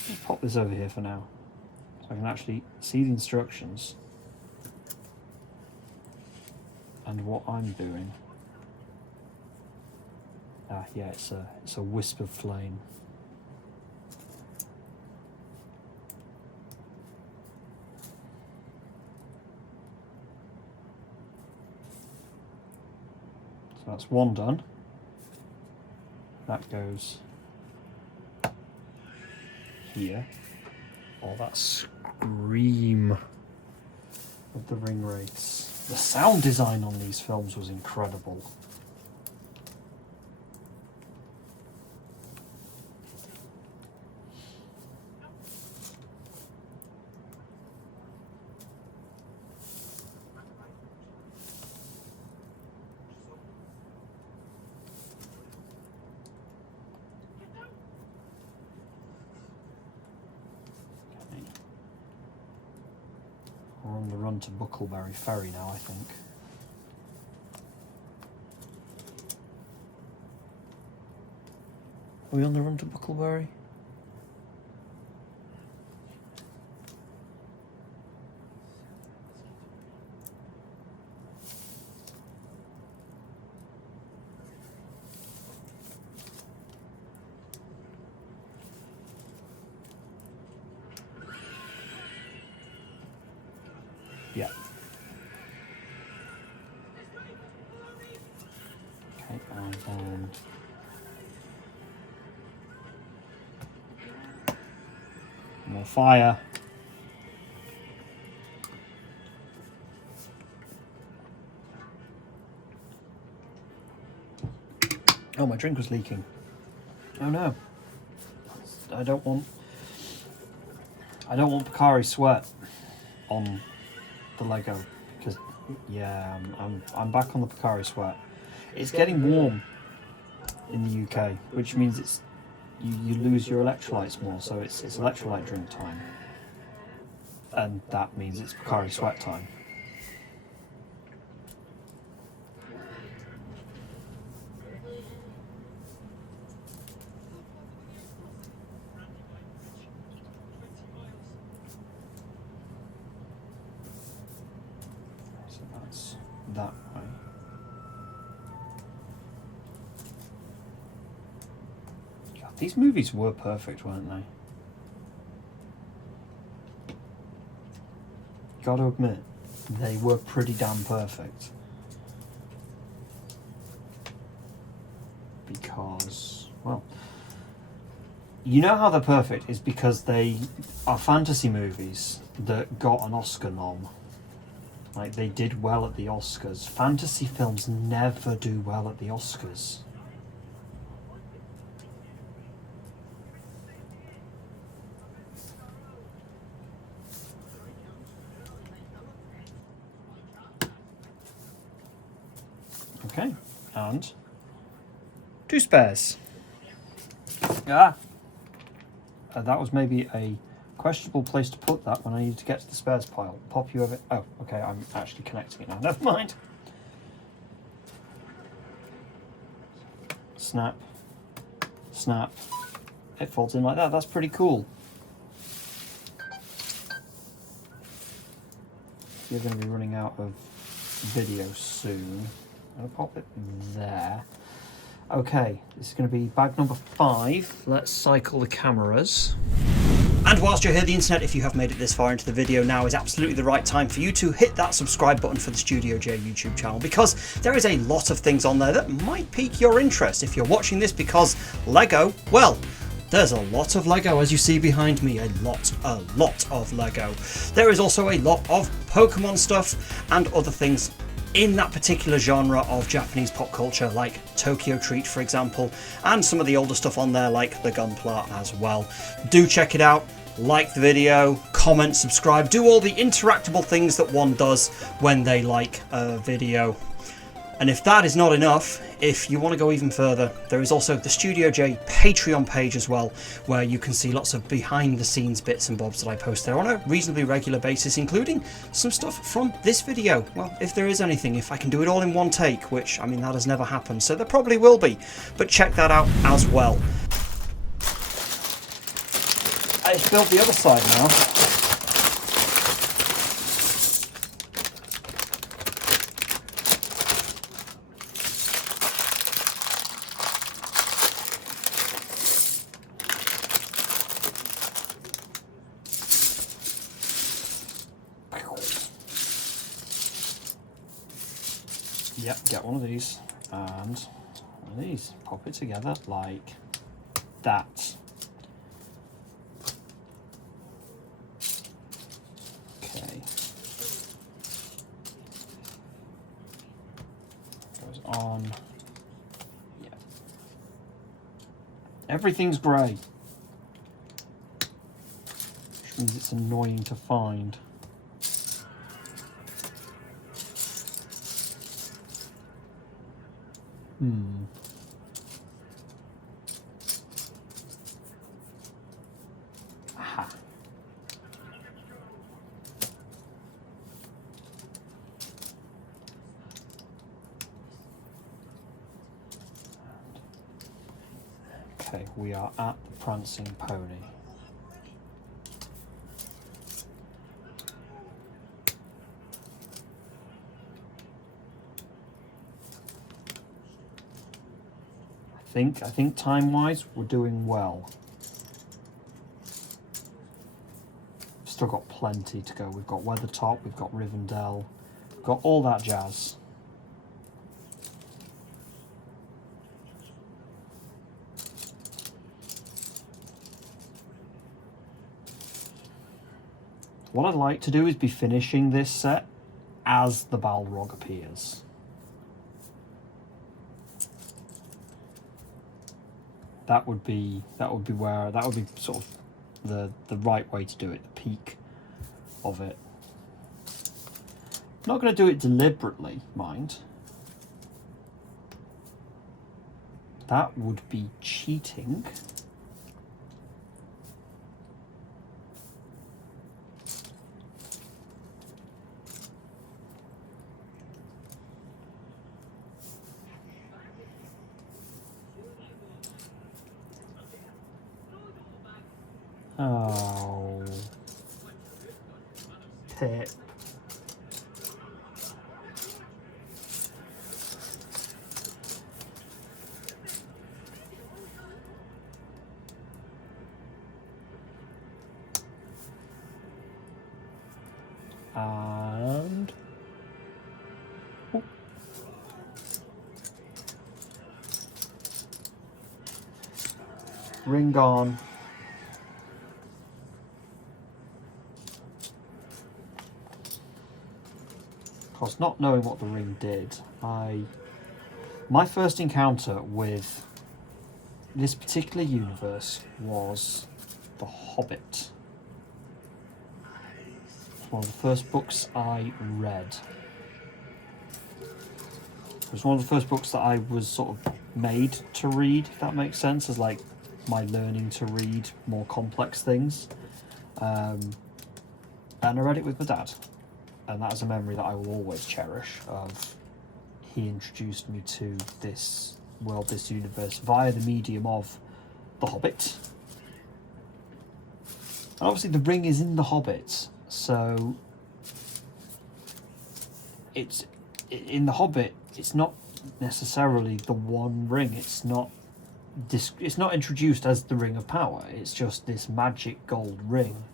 Let's pop this over here for now, so I can actually see the instructions and what I'm doing. Ah, yeah, it's a wisp of flame. So that's one done. That goes here. Oh, that scream of the ring wraiths. The sound design on these films was incredible. We're on the run to Buckleberry Ferry now, I think. Are we on the run to Buckleberry? Yeah. Okay, and then more fire. Oh, my drink was leaking. Oh no. I don't want Pocari Sweat on the Lego because yeah, I'm back on the Pocari Sweat. It's getting warm in the UK, which means it's you lose your electrolytes more, so it's electrolyte drink time, and that means it's Pocari Sweat time. So that's that way. God, these movies were perfect, weren't they? Gotta admit, they were pretty damn perfect. Because, well, you know how they're perfect is because they are fantasy movies that got an Oscar nom. Like, they did well at the Oscars. Fantasy films never do well at the Oscars. Okay, and 2 spares. Ah! That was maybe a questionable place to put that when I needed to get to the spares pile. Pop you over. Oh, okay, I'm actually connecting it now. Never mind. Snap. Snap. It folds in like that. That's pretty cool. You're going to be running out of video soon. I'm going to pop it there. Okay, this is going to be bag number 5. Let's cycle the cameras. And whilst you're here, the internet, if you have made it this far into the video, now is absolutely the right time for you to hit that subscribe button for the Studio J YouTube channel, because there is a lot of things on there that might pique your interest. If you're watching this because Lego, well, there's a lot of Lego, as you see behind me, a lot of Lego. There is also a lot of Pokemon stuff and other things in that particular genre of Japanese pop culture, like Tokyo Treat, for example, and some of the older stuff on there, like the Gunpla as well. Do check it out, like the video, comment, subscribe, do all the interactable things that one does when they like a video. And if that is not enough, if you want to go even further, there is also the Studio J Patreon page as well, where you can see lots of behind the scenes bits and bobs that I post there on a reasonably regular basis, including some stuff from this video. Well, if there is anything, if I can do it all in one take, which, I mean, that has never happened, so there probably will be, but check that out as well. I've built the other side now. Yep, get one of these and one of these. Pop it together like that. Okay. Goes on. Yeah. Everything's grey, which means it's annoying to find. Aha. Okay, we are at the Prancing Pony. I think time-wise, we're doing well. still got plenty to go. We've got Weathertop, we've got Rivendell, we've got all that jazz. What I'd like to do is be finishing this set as the Balrog appears. That would be sort of the right way to do it, the peak of it. I'm not going to do it deliberately, mind. That would be cheating. Oh, Pip. And oh. Ring on. Not knowing what the ring did, my first encounter with this particular universe was The Hobbit. One of the first books I read. It was one of the first books that I was sort of made to read, if that makes sense, as like my learning to read more complex things. And I read it with my dad. And that is a memory that I will always cherish of he introduced me to this world, this universe, via the medium of The Hobbit. And obviously the ring is in The Hobbit, so it's in The Hobbit, it's not necessarily the one ring. It's not introduced as the Ring of Power. It's just this magic gold ring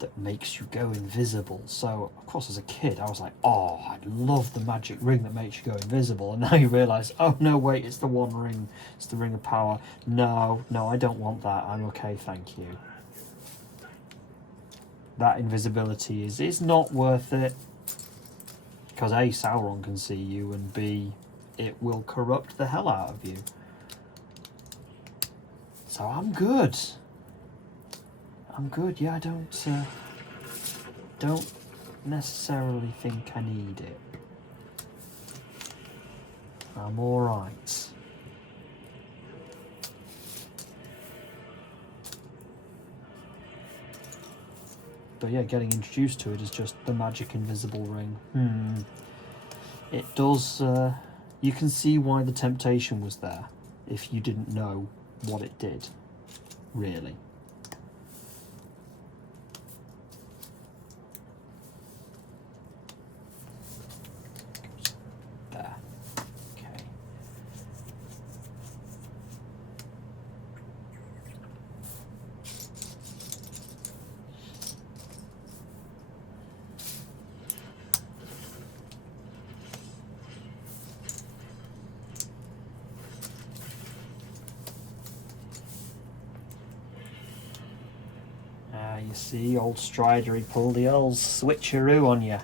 that makes you go invisible. So of course as a kid I was like, oh, I love the magic ring that makes you go invisible. And now you realise, oh no, wait, it's the one ring, it's the Ring of Power. No, I don't want that. I'm okay, thank you. That invisibility is not worth it, because A, Sauron can see you, and B, it will corrupt the hell out of you. So I'm good. Yeah, I don't necessarily think I need it. I'm alright. But yeah, getting introduced to it is just the magic invisible ring. It does, you can see why the temptation was there if you didn't know what it did, really. You see, old Strider, he pulled the old switcheroo on you.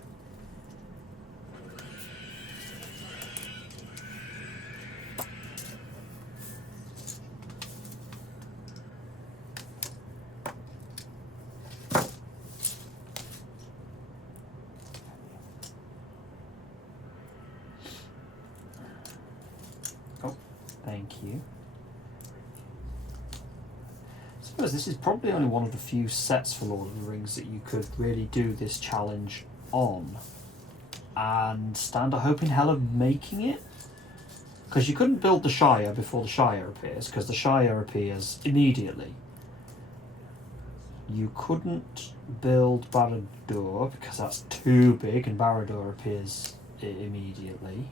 Oh, thank you. This is probably only one of the few sets for Lord of the Rings that you could really do this challenge on and stand a hope in hell of making it, because you couldn't build the Shire before the Shire appears, because the Shire appears immediately. You couldn't build Barad-dûr because that's too big and Barad-dûr appears immediately.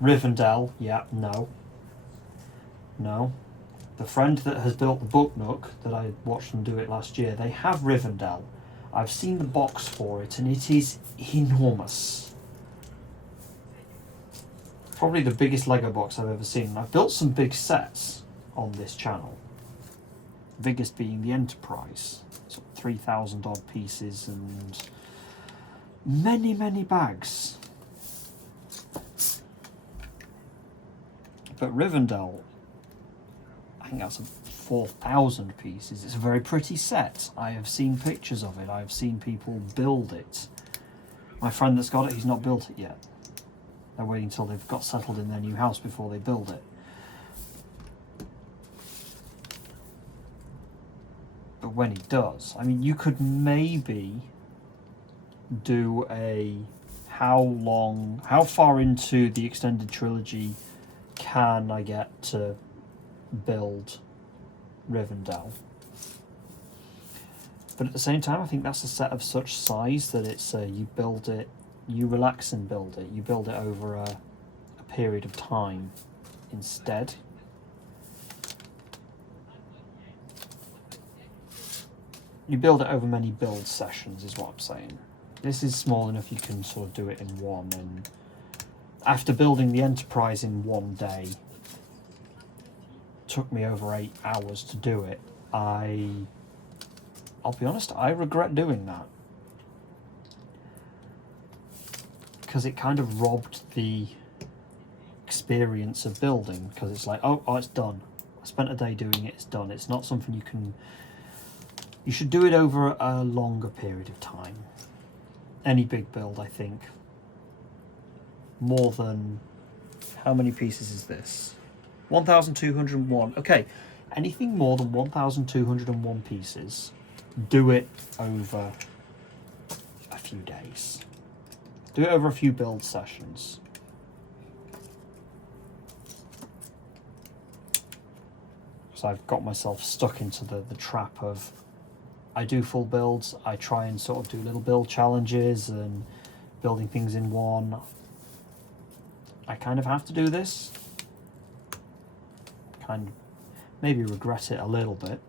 Rivendell, yeah, no. The friend that has built the Book Nook, that I watched them do it last year, they have Rivendell. I've seen the box for it, and it is enormous. Probably the biggest Lego box I've ever seen. I've built some big sets on this channel. The biggest being the Enterprise. So 3,000 odd pieces and many, many bags. But Rivendell, I think that's 4,000 pieces. It's a very pretty set. I have seen pictures of it. I have seen people build it. My friend that's got it, he's not built it yet. They're waiting until they've got settled in their new house before they build it. But when he does, I mean, you could maybe do a how far into the extended trilogy can I get to build Rivendell? But at the same time, I think that's a set of such size that it's you build it, you relax and build it. You build it over a period of time instead. You build it over many build sessions is what I'm saying. This is small enough you can sort of do it in one, and after building the Enterprise in one day, took me over 8 hours to do it. I'll be honest, I regret doing that. Because it kind of robbed the experience of building, because it's like, oh, it's done. I spent a day doing it, it's done. It's not something you can... You should do it over a longer period of time. Any big build, I think. More than... How many pieces is this? 1,201. Okay, anything more than 1,201 pieces, do it over a few days. Do it over a few build sessions. So I've got myself stuck into the trap of, I do full builds, I try and sort of do little build challenges and building things in one. I kind of have to do this. Kind of maybe regret it a little bit.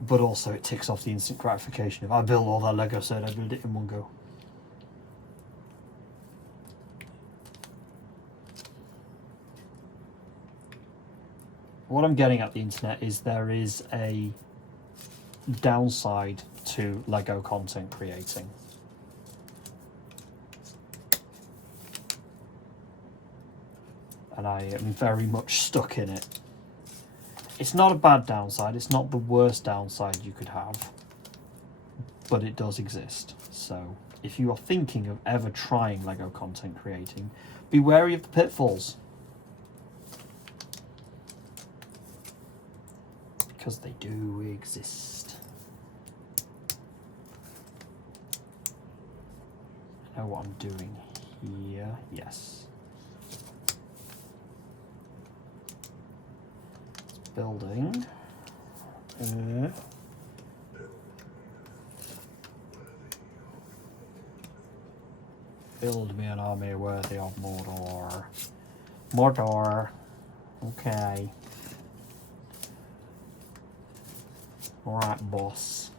But also it ticks off the instant gratification of, I built all that Lego set, I built it in one go. What I'm getting at the internet is there is a downside to Lego content creating. And I am very much stuck in it. It's not a bad downside, it's not the worst downside you could have, but it does exist. So if you are thinking of ever trying Lego content creating, be wary of the pitfalls. Because they do exist. I know what I'm doing here, yes. Building. Build me an army worthy of Mordor. Mordor. Okay. Alright, boss.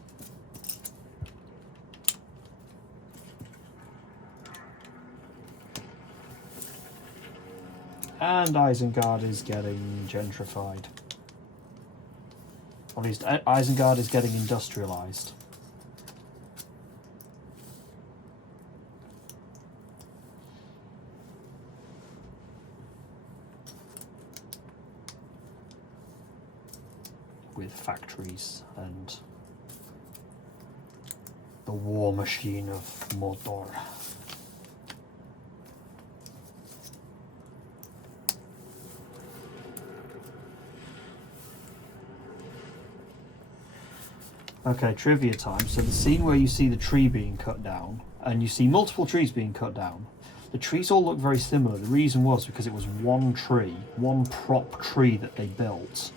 And Isengard is getting gentrified. Or at least Isengard is getting industrialized. With factories and the war machine of Mordor. Okay, trivia time. So the scene where you see the tree being cut down, and you see multiple trees being cut down, the trees all look very similar. The reason was because it was one tree, one prop tree that they built,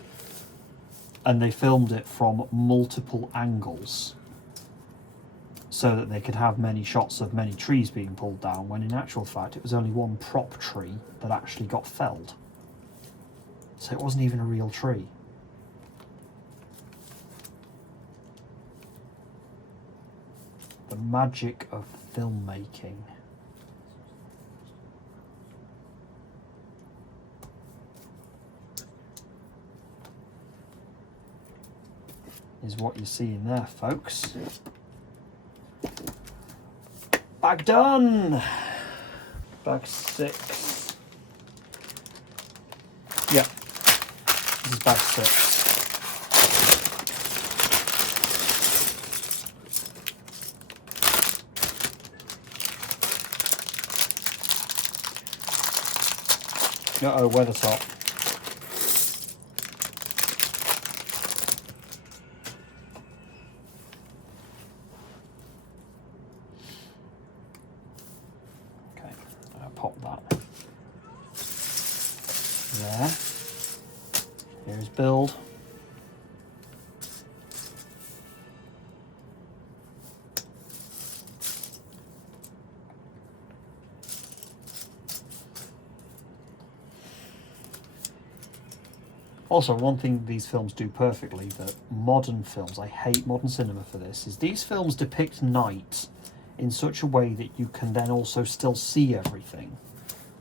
and they filmed it from multiple angles so that they could have many shots of many trees being pulled down, when in actual fact it was only one prop tree that actually got felled. So it wasn't even a real tree. The magic of filmmaking. Is what you're seeing there, folks. Bag done! Bag 6. Yeah, this is bag 6. Uh-oh, weather top. Okay, I'll pop that there. Here's build. Also, one thing these films do perfectly that modern films, I hate modern cinema for this, is these films depict night in such a way that you can then also still see everything.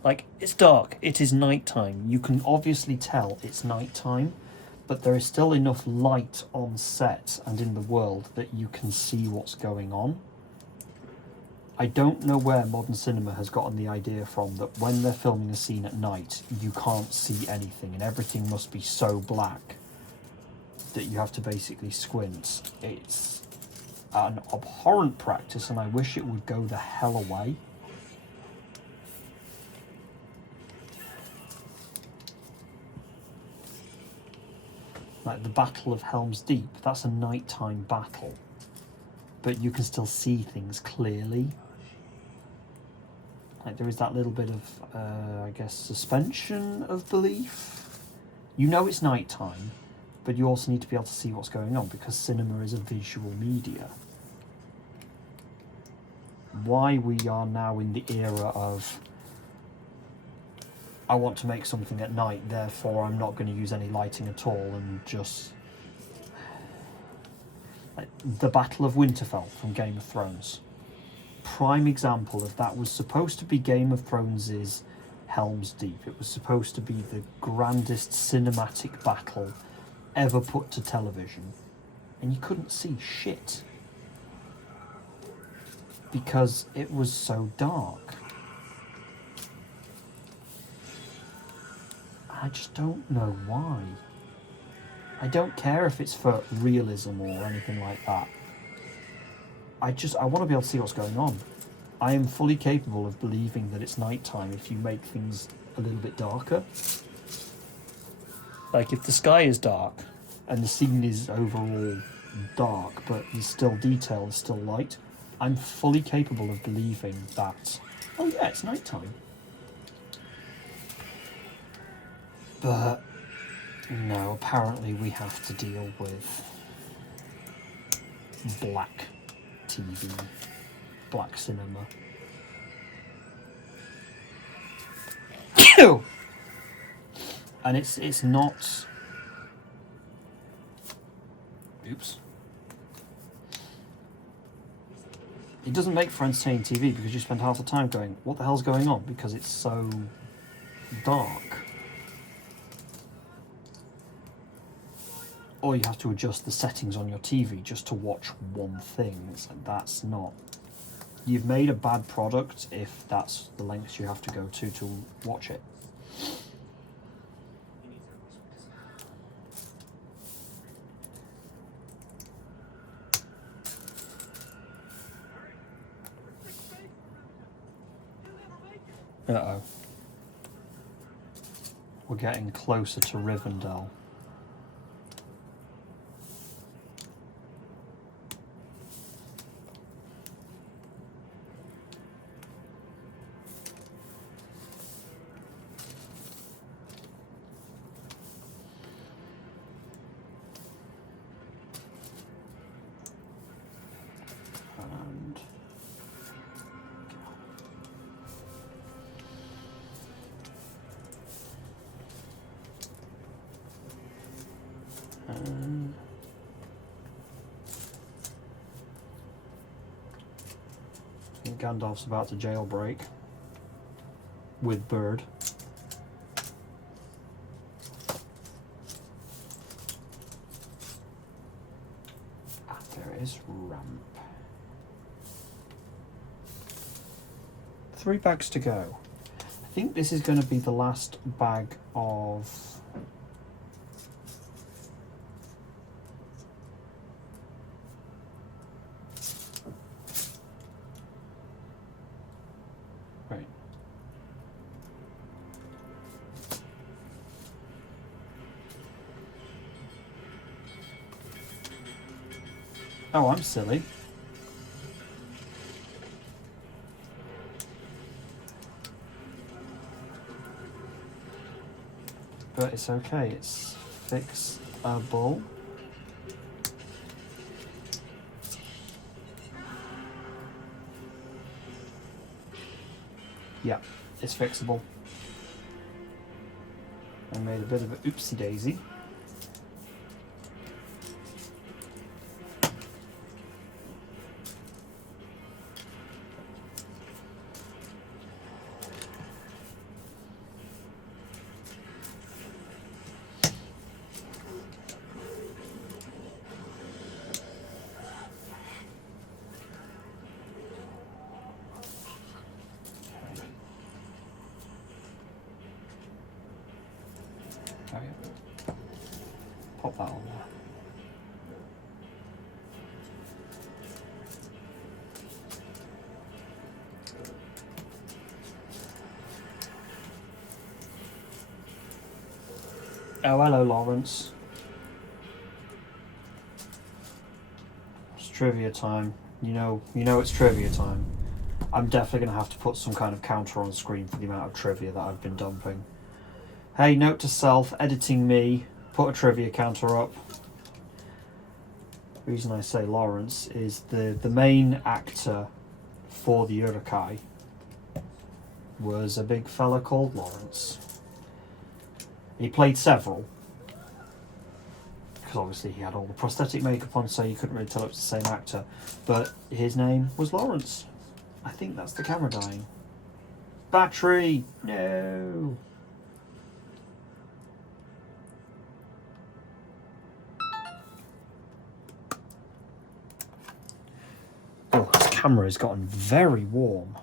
Like, it's dark, it is nighttime. You can obviously tell it's nighttime, but there is still enough light on set and in the world that you can see what's going on. I don't know where modern cinema has gotten the idea from that when they're filming a scene at night, you can't see anything and everything must be so black that you have to basically squint. It's an abhorrent practice and I wish it would go the hell away. Like the Battle of Helm's Deep, that's a nighttime battle, but you can still see things clearly. Like there is that little bit of, I guess, suspension of belief. You know it's nighttime, but you also need to be able to see what's going on because cinema is a visual media. Why we are now in the era of, I want to make something at night, therefore I'm not going to use any lighting at all and just... Like the Battle of Winterfell from Game of Thrones. Prime example of that was supposed to be Game of Thrones' Helm's Deep. It was supposed to be the grandest cinematic battle ever put to television. And you couldn't see shit. Because it was so dark. I just don't know why. I don't care if it's for realism or anything like that. I want to be able to see what's going on. I am fully capable of believing that it's nighttime if you make things a little bit darker. Like if the sky is dark and the scene is overall dark, but there's still detail, there's still light, I'm fully capable of believing that, oh yeah, it's nighttime. But no, apparently we have to deal with black TV, black cinema. And it's not... Oops. It doesn't make for entertaining TV because you spend half the time going, what the hell's going on? Because it's so dark. Or you have to adjust the settings on your TV just to watch one thing. It's like, that's not... You've made a bad product if that's the lengths you have to go to watch it. Uh-oh. We're getting closer to Rivendell. Gandalf's about to jailbreak with Bird. And there is Ramp. 3 bags to go. I think this is going to be the last bag of oh, I'm silly. But it's okay, it's fixable. Yeah, it's fixable. I made a bit of an oopsie daisy. Oh yeah. Pop that on there. Oh, hello, Lawrence. It's trivia time. You know it's trivia time. I'm definitely going to have to put some kind of counter on screen for the amount of trivia that I've been dumping. Hey, note to self, editing me, put a trivia counter up. The reason I say Lawrence is the main actor for the Urukai was a big fella called Lawrence. He played several, because obviously he had all the prosthetic makeup on, so you couldn't really tell it was the same actor, but his name was Lawrence. I think that's the camera dying. Battery! No! Oh, this camera has gotten very warm.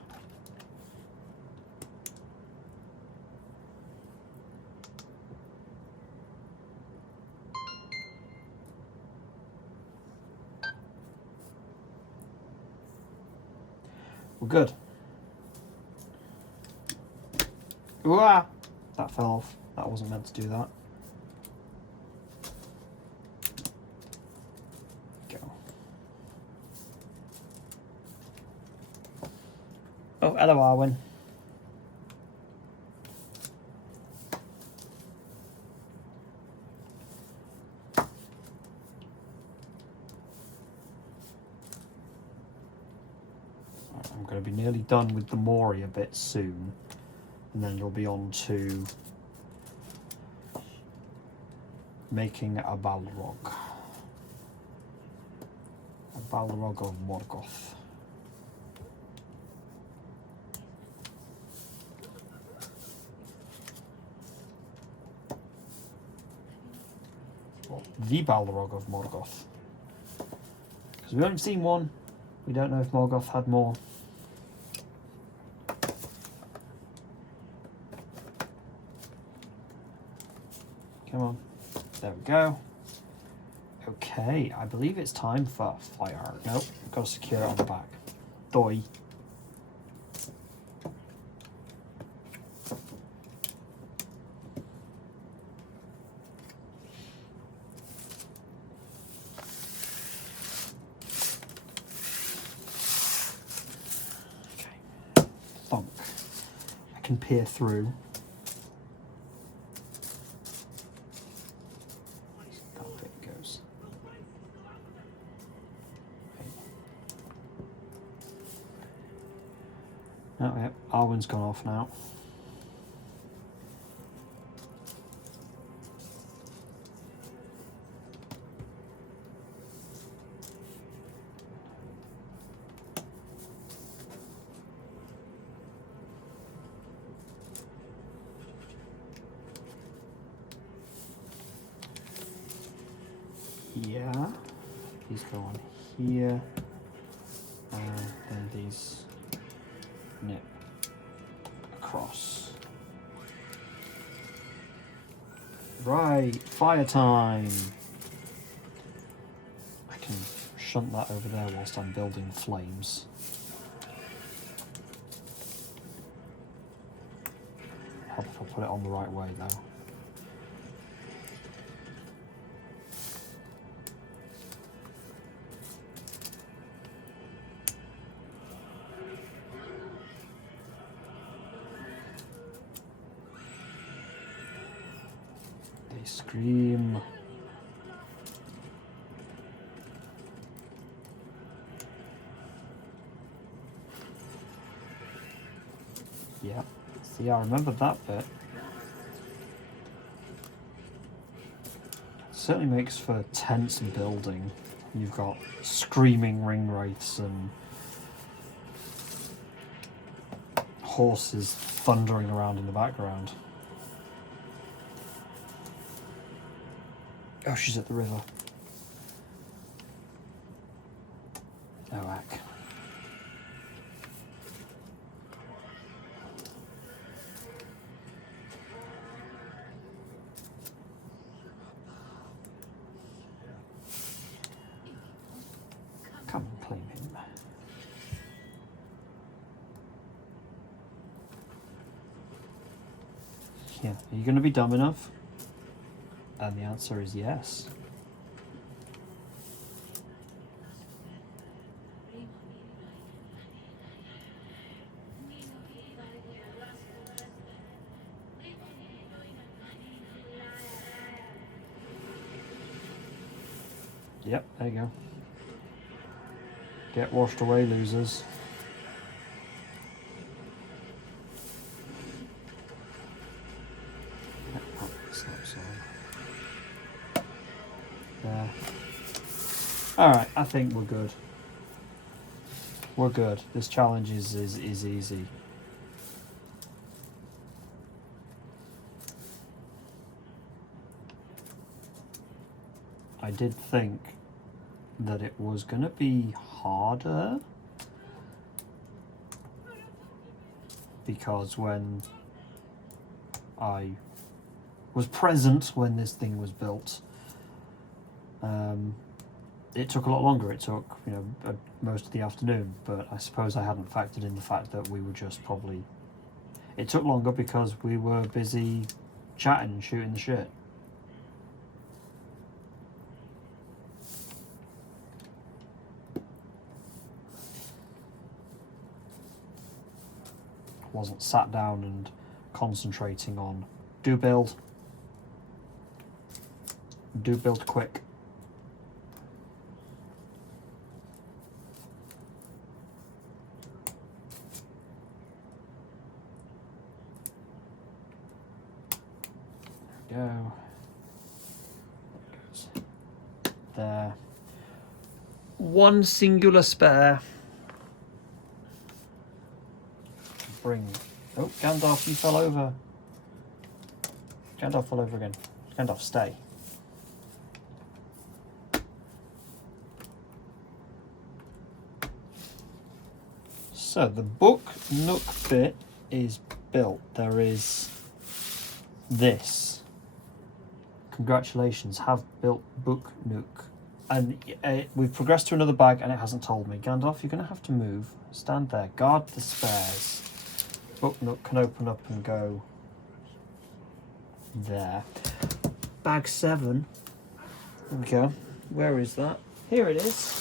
Well, good. Ooh, ah! That fell off. That wasn't meant to do that. Go. Oh, hello, Arwen. I'm going to be nearly done with the Mori a bit soon, and then you'll be on to making a Balrog. A Balrog of Morgoth. Well, the Balrog of Morgoth. Because we've only seen one. We don't know if Morgoth had more. Come on. There we go. Okay, I believe it's time for fire. Nope, got to secure it on the back. Doi. Okay. Thunk. I can peer through. Oh, yeah, Arwen's gone off now. here. These go on here. And then these nip across. Right, fire time. I can shunt that over there whilst I'm building flames. Help if I put it on the right way though. They scream. Yeah, see, I remember that bit. Certainly makes for tense building. You've got screaming ring wraiths and horses thundering around in the background. Oh, she's at the river. Oh, heck. Come and claim him. Yeah, are you going to be dumb enough? And the answer is yes. Yep, there you go. Get washed away, losers. Oh, snaps on. There. Alright, I think we're good. We're good. This challenge is easy. I did think that it was going to be harder because when I was present when this thing was built, it took a lot longer. It took, you know, most of the afternoon, but I suppose I hadn't factored in the fact that we were just probably... It took longer because we were busy chatting and shooting the shit. Wasn't sat down and concentrating on do build quick. There we go. There. One singular spare. Bring. Oh, Gandalf, you fell over. Gandalf fell over again. Gandalf, stay. So the Book Nook bit is built. There is this. Congratulations, have built Book Nook. And we've progressed to another bag and it hasn't told me. Gandalf, you're going to have to move. Stand there. Guard the spares. Book Nook can open up and go there. Bag 7. There we go. Where is that? Here it is.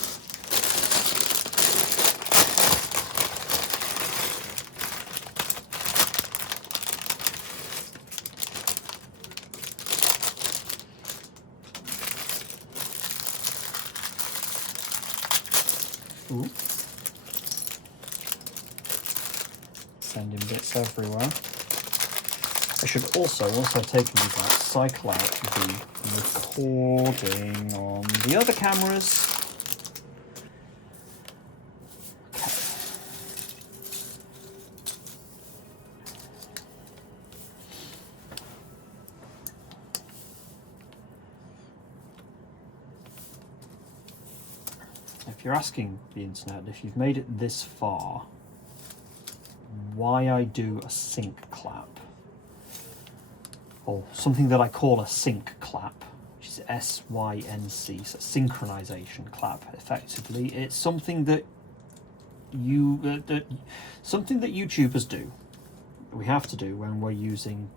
Ooh. Sending bits everywhere. I should also, once I've taken these out, cycle out the recording on the other cameras. Okay. if you're asking the internet, if you've made it this far, why I do a sync clap, or something that I call a sync clap, which is S-Y-N-C, so synchronization clap. Effectively, it's something that something that YouTubers do. We have to do when we're using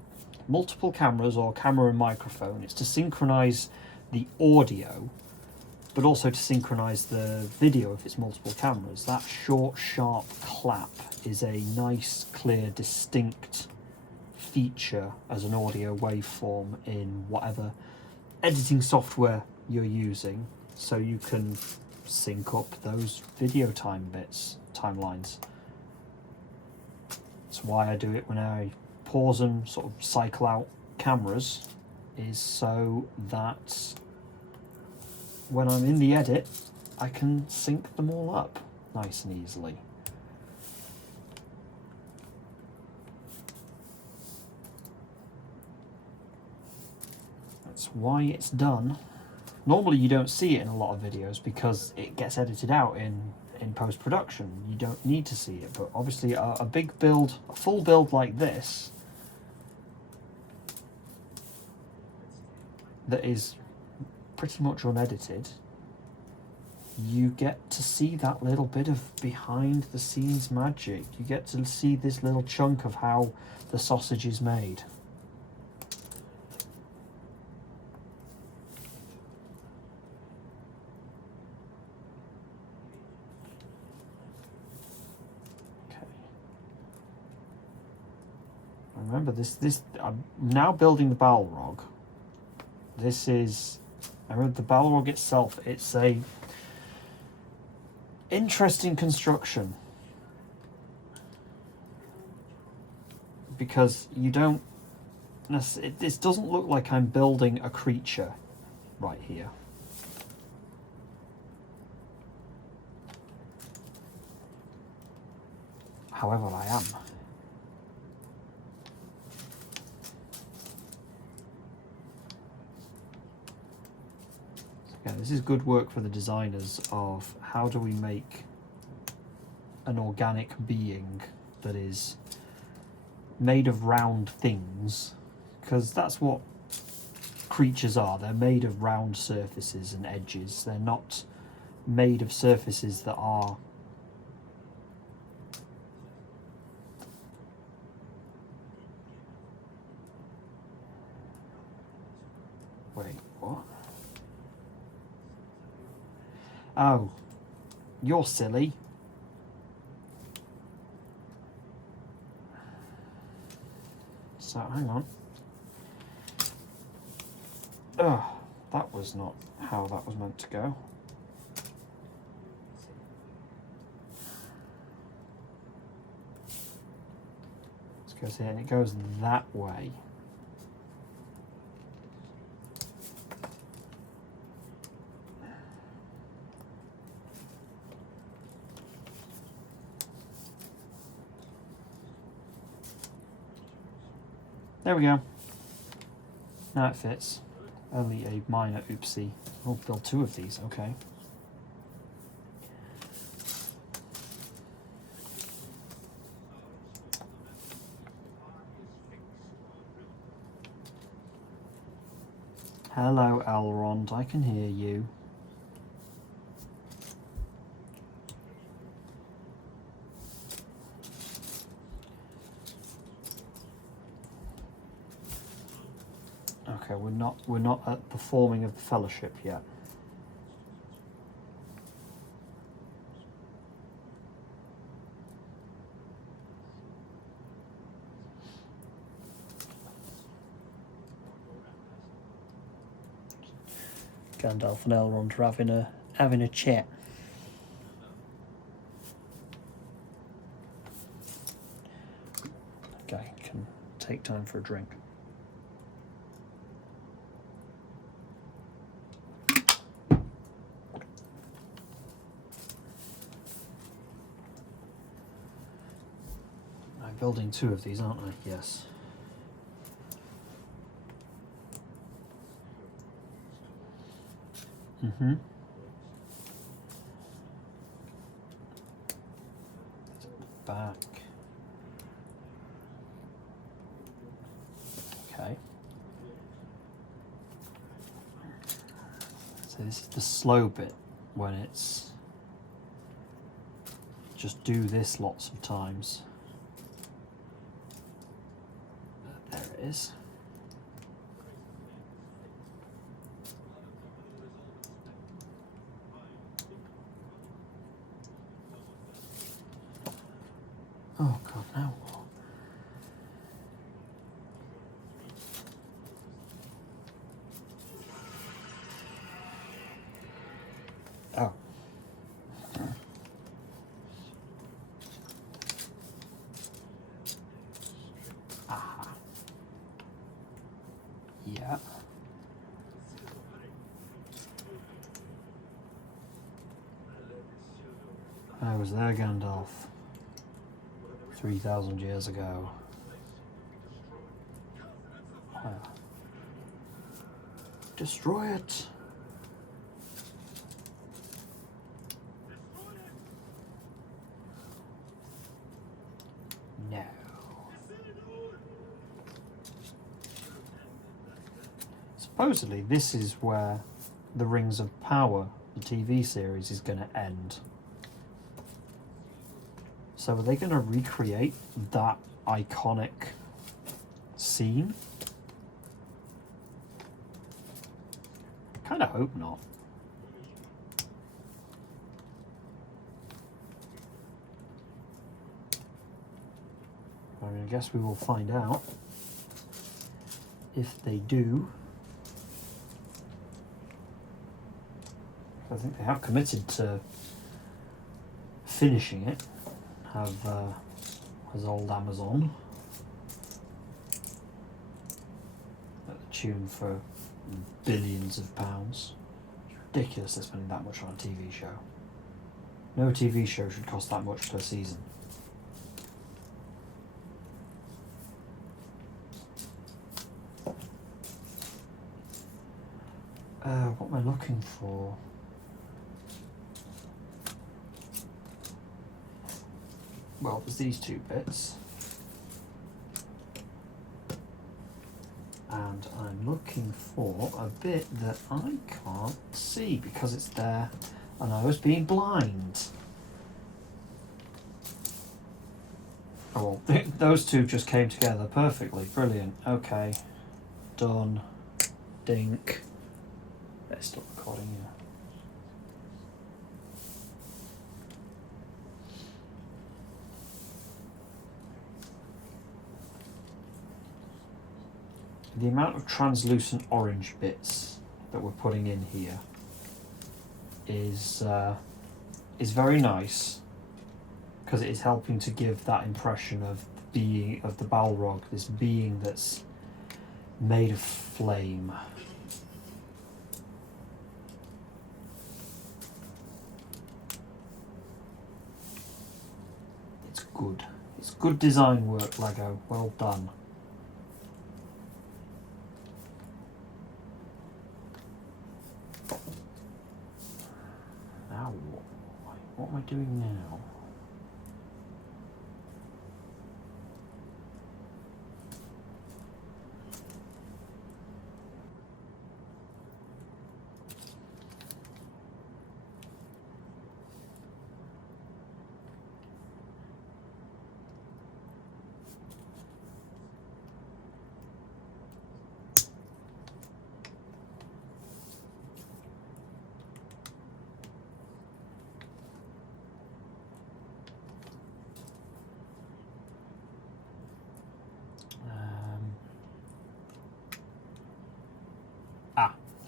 multiple cameras or camera and microphone. It's to synchronize the audio, but also to synchronize the video if it's multiple cameras. That short, sharp clap is a nice, clear, distinct feature as an audio waveform in whatever editing software you're using, so you can sync up those video timelines. That's why I do it when I pause and sort of cycle out cameras, is so that when I'm in the edit, I can sync them all up nice and easily. That's why it's done. Normally you don't see it in a lot of videos because it gets edited out in post-production. You don't need to see it, but obviously a big build, a full build like this, that is pretty much unedited, you get to see that little bit of behind the scenes magic. You get to see this little chunk of how the sausage is made. Remember this I'm now building the Balrog. This is, I remember the Balrog itself, it's a interesting construction, because you don't, this doesn't look like I'm building a creature right here. However, I am. This is good work for the designers of how do we make an organic being that is made of round things, because that's what creatures are. They're made of round surfaces and edges. They're not made of surfaces that are Oh, you're silly. So, hang on. Ugh, that was not how that was meant to go. It goes here and it goes that way. There we go. Now it fits. Only a minor oopsie. I'll build two of these, okay. Hello, Elrond, I can hear you. Okay, we're not at the forming of the fellowship yet. Gandalf and Elrond are having a chat. Okay, can take time for a drink. I'm building two of these, aren't I? Yes. So this is the slow bit when it's just do this lots of times. There it is. Oh God, now what? Oh. Aha. Yeah. I was there, Gandalf. 3,000 years ago. Destroy it! No. Supposedly this is where the Rings of Power, the TV series, is going to end. So are they going to recreate that iconic scene? I kind of hope not. I mean, I guess we will find out if they do. I think they have committed to finishing it. Has old Amazon at the tune for billions of pounds. It's ridiculous they're spending that much on a TV show. No TV show should cost that much per season. What am I looking for? Well, there's these two bits. And I'm looking for a bit that I can't see because it's there and I was being blind. Oh, well, those two just came together perfectly. Brilliant. Okay. Done. Dink. Let's stop recording here. The amount of translucent orange bits that we're putting in here is very nice because it is helping to give that impression of the Balrog, this being that's made of flame. It's good. It's good design work, Lego. Well done. Now what am I doing now?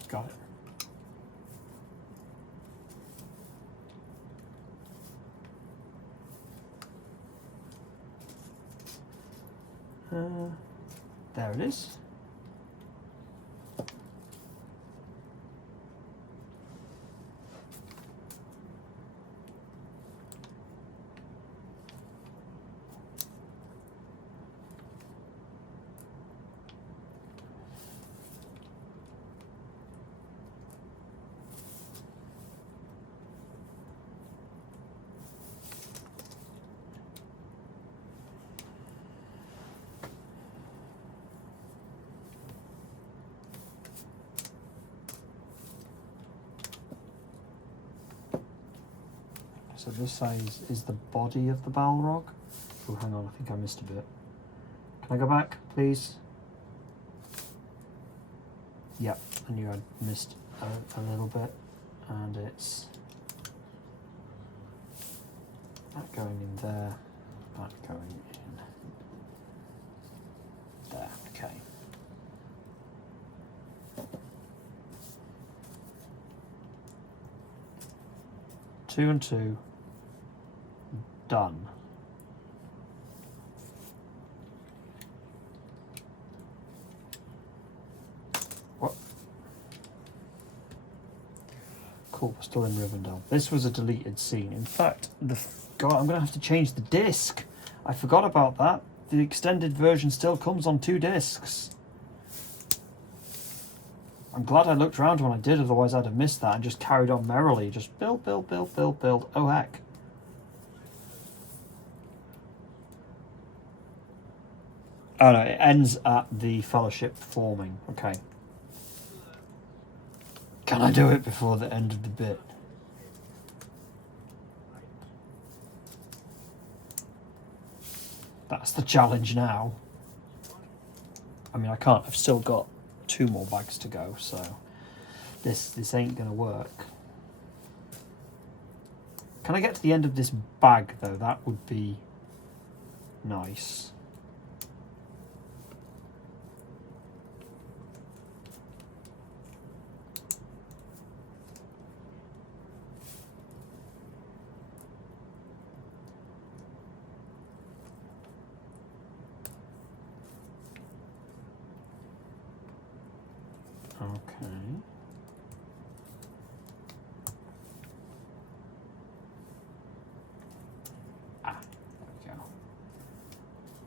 Got it. There it is. So this size is the body of the Balrog. Oh, hang on, I think I missed a bit. Can I go back, please? Yep, I knew I'd missed a little bit. And it's that going in there, that going in there. Okay. Two and two. Done. What? Cool, we're still in Rivendell. This was a deleted scene. In fact, God, I'm going to have to change the disc. I forgot about that. The extended version still comes on 2 discs. I'm glad I looked around when I did, otherwise I'd have missed that and just carried on merrily. Just build, build, build, build, build. Oh, heck. Oh, no, it ends at the Fellowship forming. Okay. Can I do it before the end of the bit? That's the challenge now. I mean, I can't. I've still got 2 more bags to go, so this ain't gonna work. Can I get to the end of this bag though? That would be nice. Okay. Ah, there we go.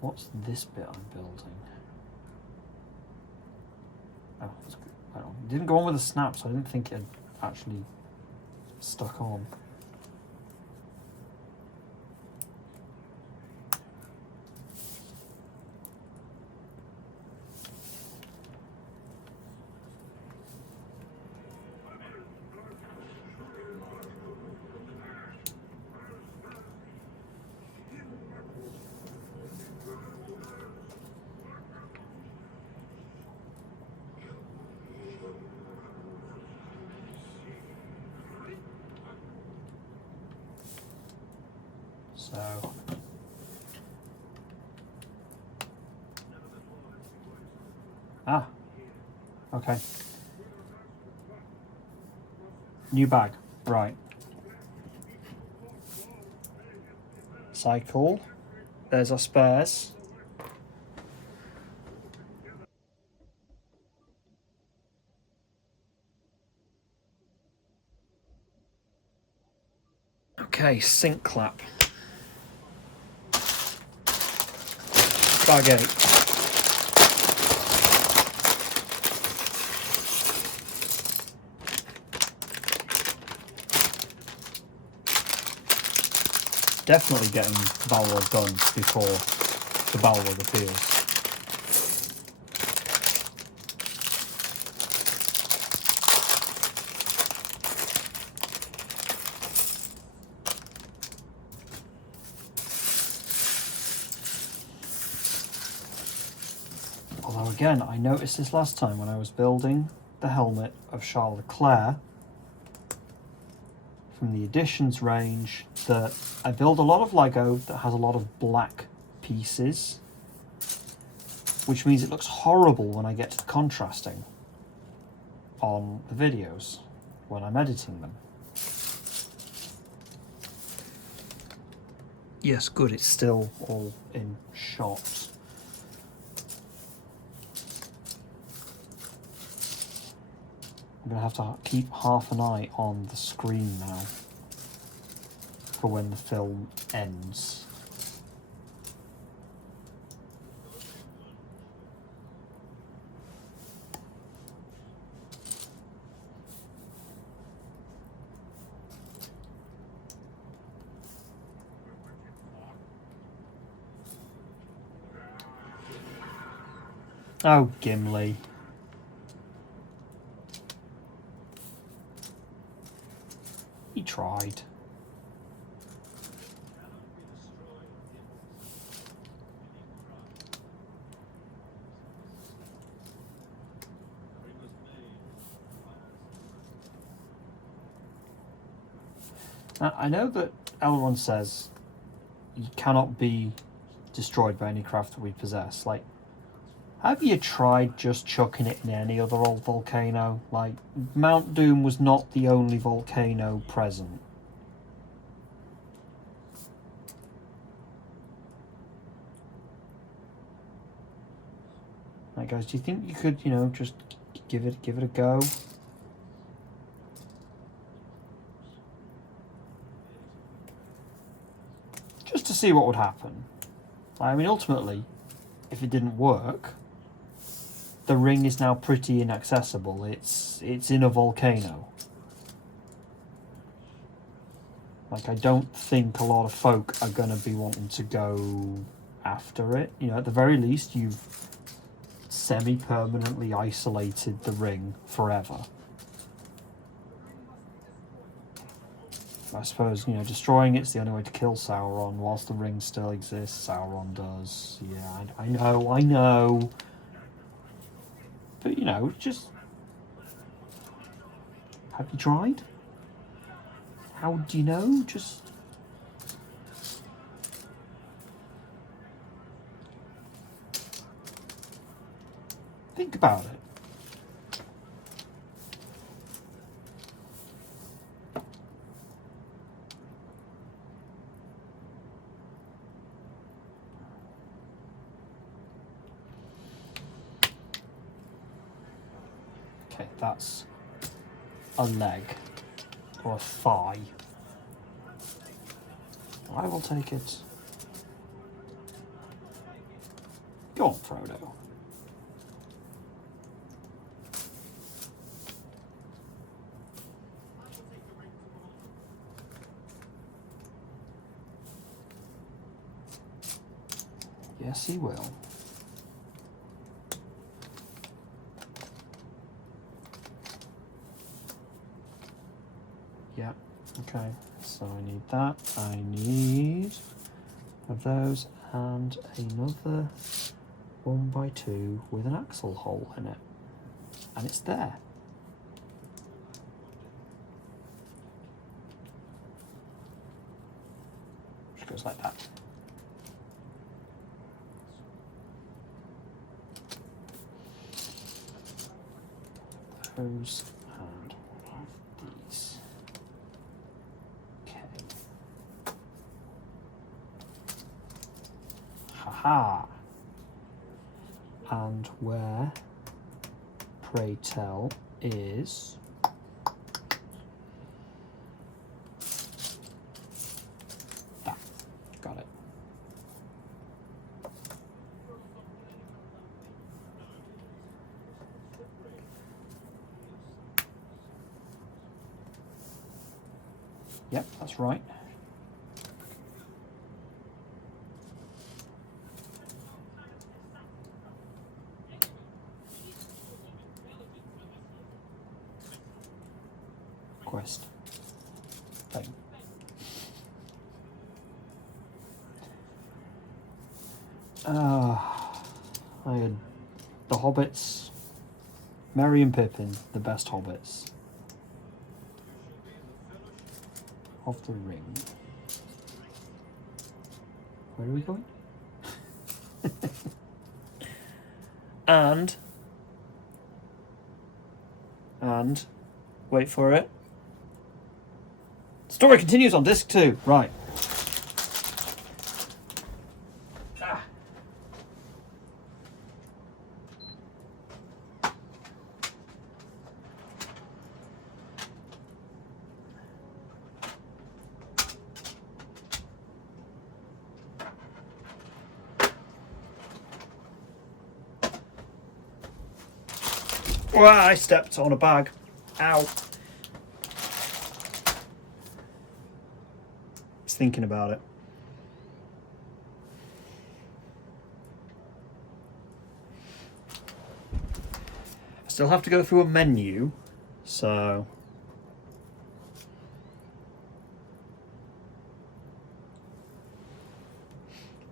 What's this bit I'm building? Oh, that's good. Well, it didn't go on with a snap, so I didn't think it had actually stuck on. So okay. New bag, right. Cycle. There's our spares. Okay, sync clap. Bag 8. Definitely getting Balrog done before the Balrog appears. Although again, I noticed this last time when I was building the helmet of Charles Leclerc from the Editions range, that I build a lot of Lego that has a lot of black pieces, which means it looks horrible when I get to the contrasting on the videos when I'm editing them. Yes, good, it's still all in shot. I'm going to have to keep half an eye on the screen now for when the film ends. Oh, Gimli. He tried. Now, I know that Elrond says you cannot be destroyed by any craft that we possess. Like, have you tried just chucking it in any other old volcano? Like, Mount Doom was not the only volcano present. Like, guys, do you think you could, you know, just give it a go? Just to see what would happen. I mean, ultimately, if it didn't work, the ring is now pretty inaccessible. It's in a volcano. Like, I don't think a lot of folk are going to be wanting to go after it. You know, at the very least, you've semi-permanently isolated the ring forever. I suppose, you know, destroying it's the only way to kill Sauron whilst the ring still exists. Sauron does. Yeah, I know. But, you know, just... have you tried? How do you know? Just... think about it. Okay, that's a leg or a thigh. I will take it. Go on, Frodo. Yes, he will. Yeah, okay. So I need that. I need of those and another 1x2 with an axle hole in it. And it's there. Which goes like that. Those and one of these. Okay. Haha. And where, pray tell, is that? Got it. Yep, that's right. Quest. Thing. I had the hobbits, Merry and Pippin, the best hobbits of the ring. Where are we going? and wait for it. Story continues on disc 2. Right. Well, I stepped on a bag. Ow. Thinking about it. I still have to go through a menu, so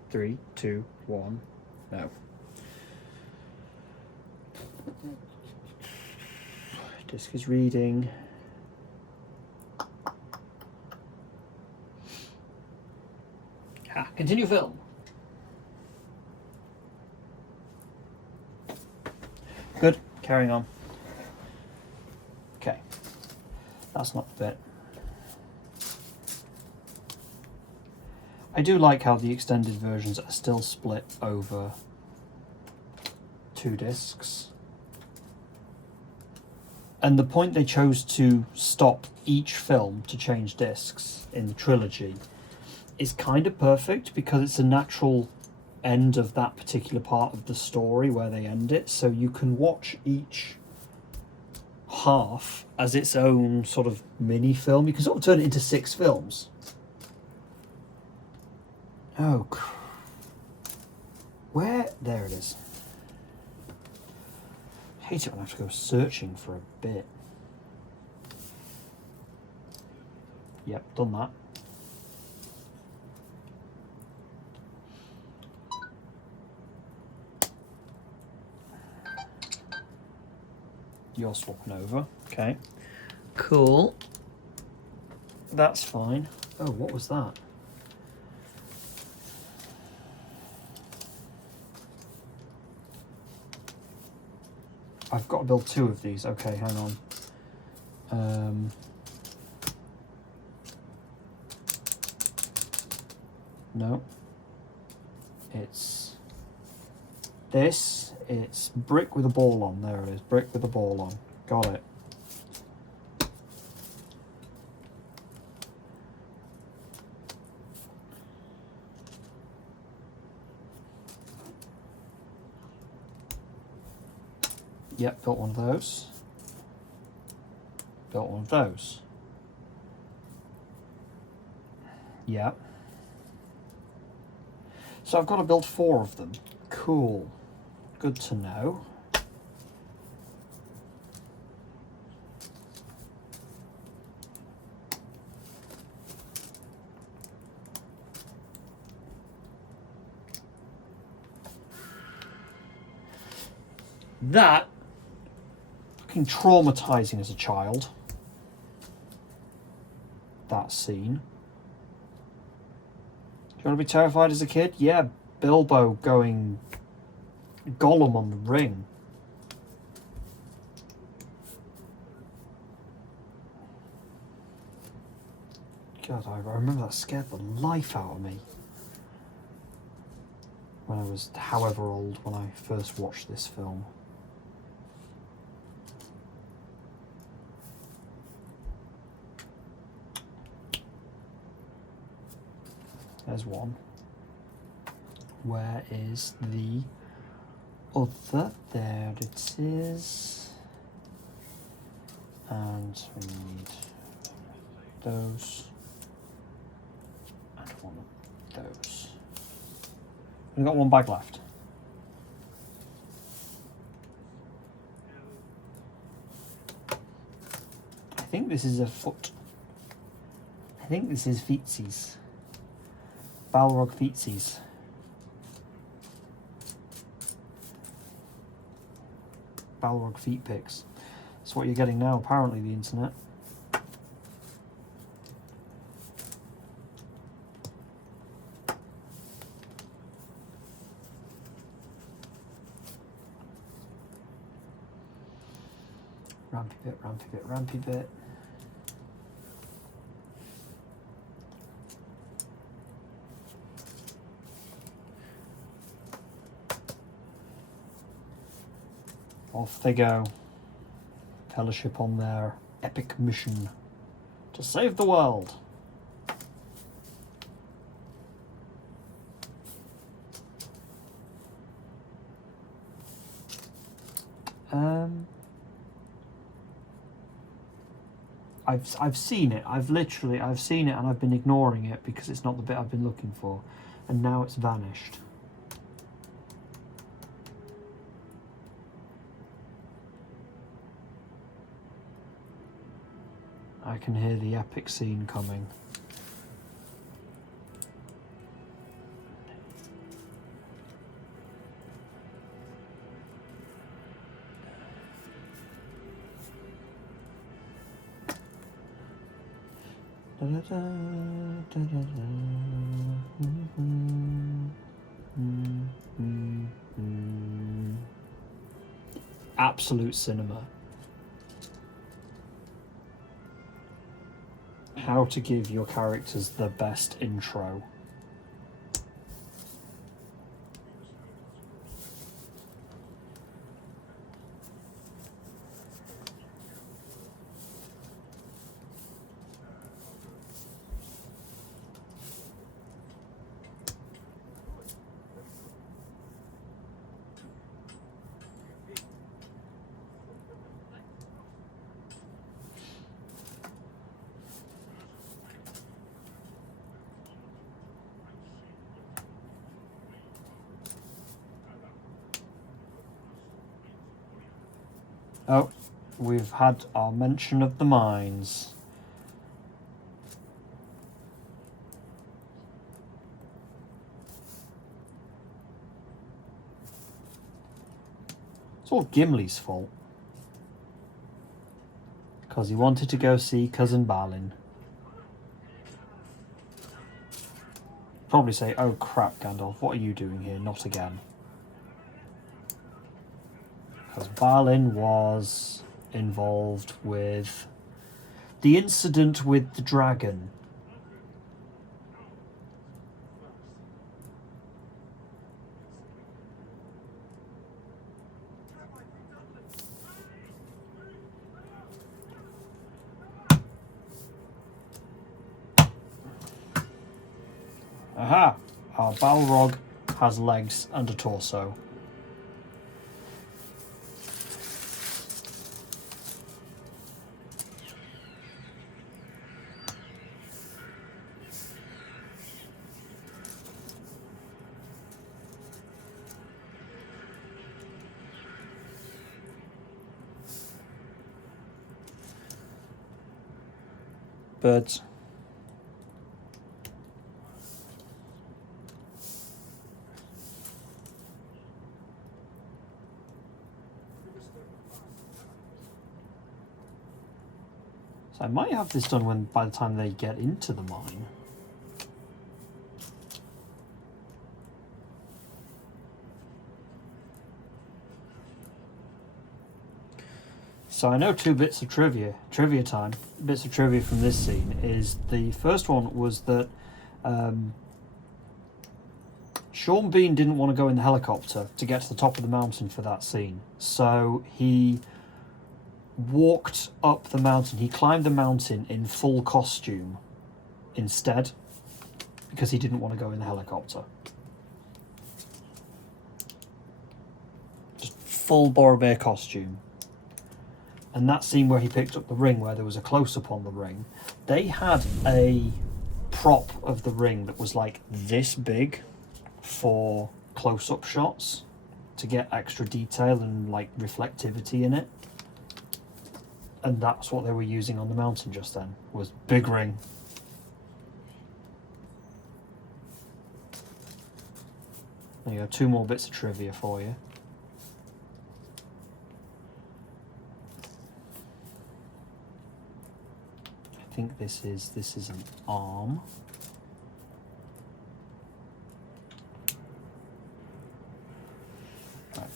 three, two, one, no. Disc is reading. Continue film. Good. Carrying on. Okay. That's not the bit. I do like how the extended versions are still split over 2 discs. And the point they chose to stop each film to change discs in the trilogy is kind of perfect, because it's a natural end of that particular part of the story where they end it. So you can watch each half as its own sort of mini film. You can sort of turn it into 6 films. Oh, where? There it is. I hate it when I have to go searching for a bit. Yep, done that. You're swapping over. Okay. Cool. That's fine. Oh, what was that? I've got to build 2 of these. Okay, hang on. No. It's this. It's brick with a ball on. There it is. Brick with a ball on. Got it. Yep, built one of those. Built one of those. Yep. So I've got to build 4 of them. Cool. Good to know. That fucking traumatizing as a child. That scene. Do you want to be terrified as a kid? Yeah, Bilbo going Gollum on the ring. God, I remember that scared the life out of me when I was however old when I first watched this film. There's one. Where is the other? There it is. And we need those. And one of those. We've got 1 bag left. I think this is a foot. I think this is feetsies. Balrog feetsies. Balrog feet pics. That's what you're getting now, apparently, the internet. Rampy bit, rampy bit, rampy bit. Off they go. Fellowship on their epic mission to save the world. I've seen it. I've seen it and I've been ignoring it because it's not the bit I've been looking for, and now it's vanished. I can hear the epic scene coming. Absolute cinema. How to give your characters the best intro. Oh, we've had our mention of the mines. It's all Gimli's fault. Because he wanted to go see Cousin Balin. Probably say, oh crap, Gandalf, what are you doing here? Not again. Because Balin was involved with the incident with the dragon. Aha! Our Balrog has legs and a torso. Birds. So I might have this done by the time they get into the mine. So I know two bits of trivia time. Bits of trivia from this scene is the first one was that Sean Bean didn't want to go in the helicopter to get to the top of the mountain for that scene. So he walked up the mountain. He climbed the mountain in full costume instead because he didn't want to go in the helicopter. Just full Boromir costume. And that scene where he picked up the ring, where there was a close-up on the ring, they had a prop of the ring that was like this big for close-up shots to get extra detail and like reflectivity in it. And that's what they were using on the mountain just then, was big ring. There you go, two more bits of trivia for you. I think this is an arm. Right.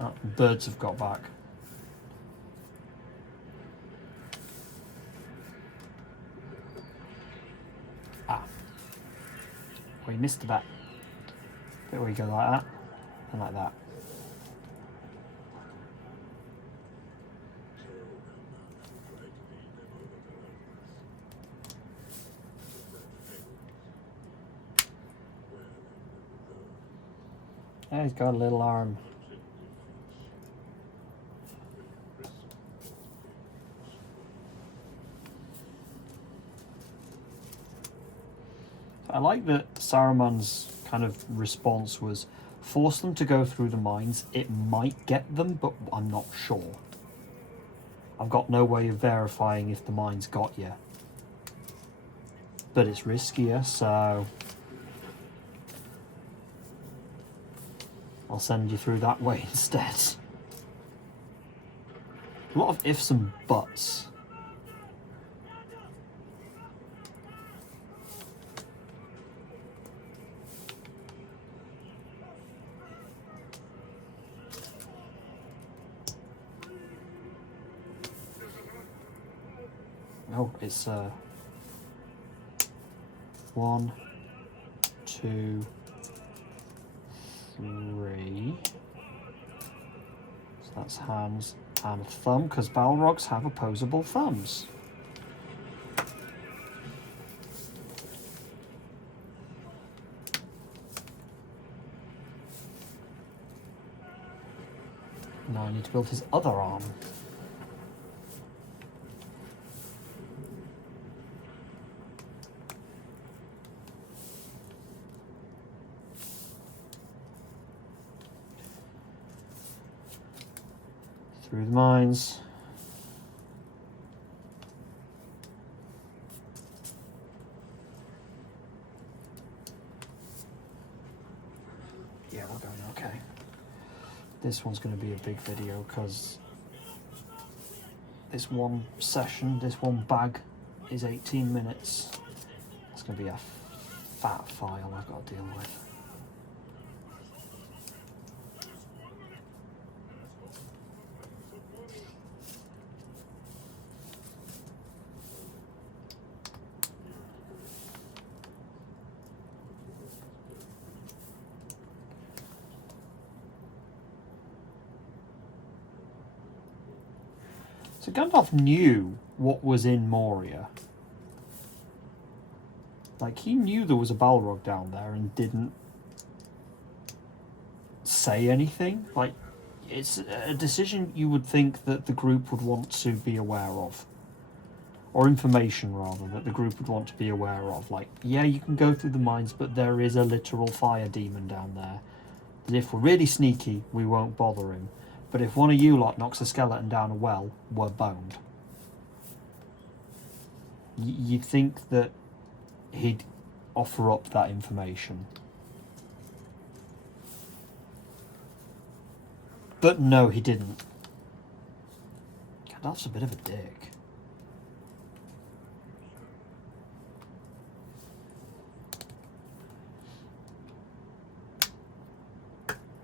Oh, birds have got back. Ah. Well, you missed a bit. Bit where you go like that and like that. Yeah, he's got a little arm. I like that Saruman's kind of response was force them to go through the mines. It might get them, but I'm not sure. I've got no way of verifying if the mines got you. But it's riskier, so I'll send you through that way instead. A lot of ifs and buts. Oh, it's 1, 2, 3. So that's hands and a thumb, because Balrogs have opposable thumbs. Now I need to build his other arm. Through the mines. Yeah, we're going okay. This one's going to be a big video because this one session, this one bag is 18 minutes. It's going to be a fat file I've got to deal with. So Gandalf knew what was in Moria. Like, he knew there was a Balrog down there and didn't say anything. Like, it's a decision you would think that the group would want to be aware of. Or information, rather, that the group would want to be aware of. Like, yeah, you can go through the mines, but there is a literal fire demon down there. That if we're really sneaky, we won't bother him. But if one of you lot knocks a skeleton down a well, we're boned. You'd think that he'd offer up that information. But no, he didn't. Gandalf's a bit of a dick.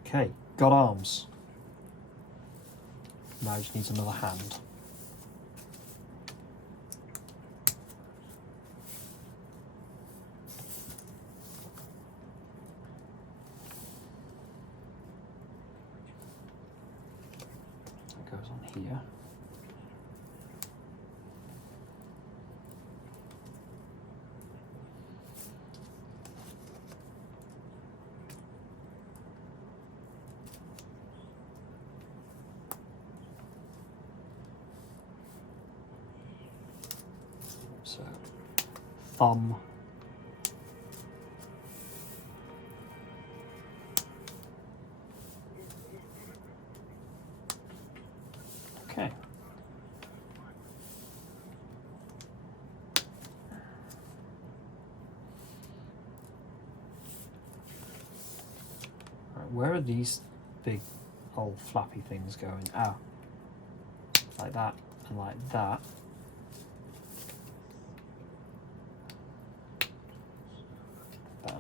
Okay, got arms. Now he just needs another hand. That goes on here. So, thumb. Okay. Right, where are these big old flappy things going? Ah, like that and like that.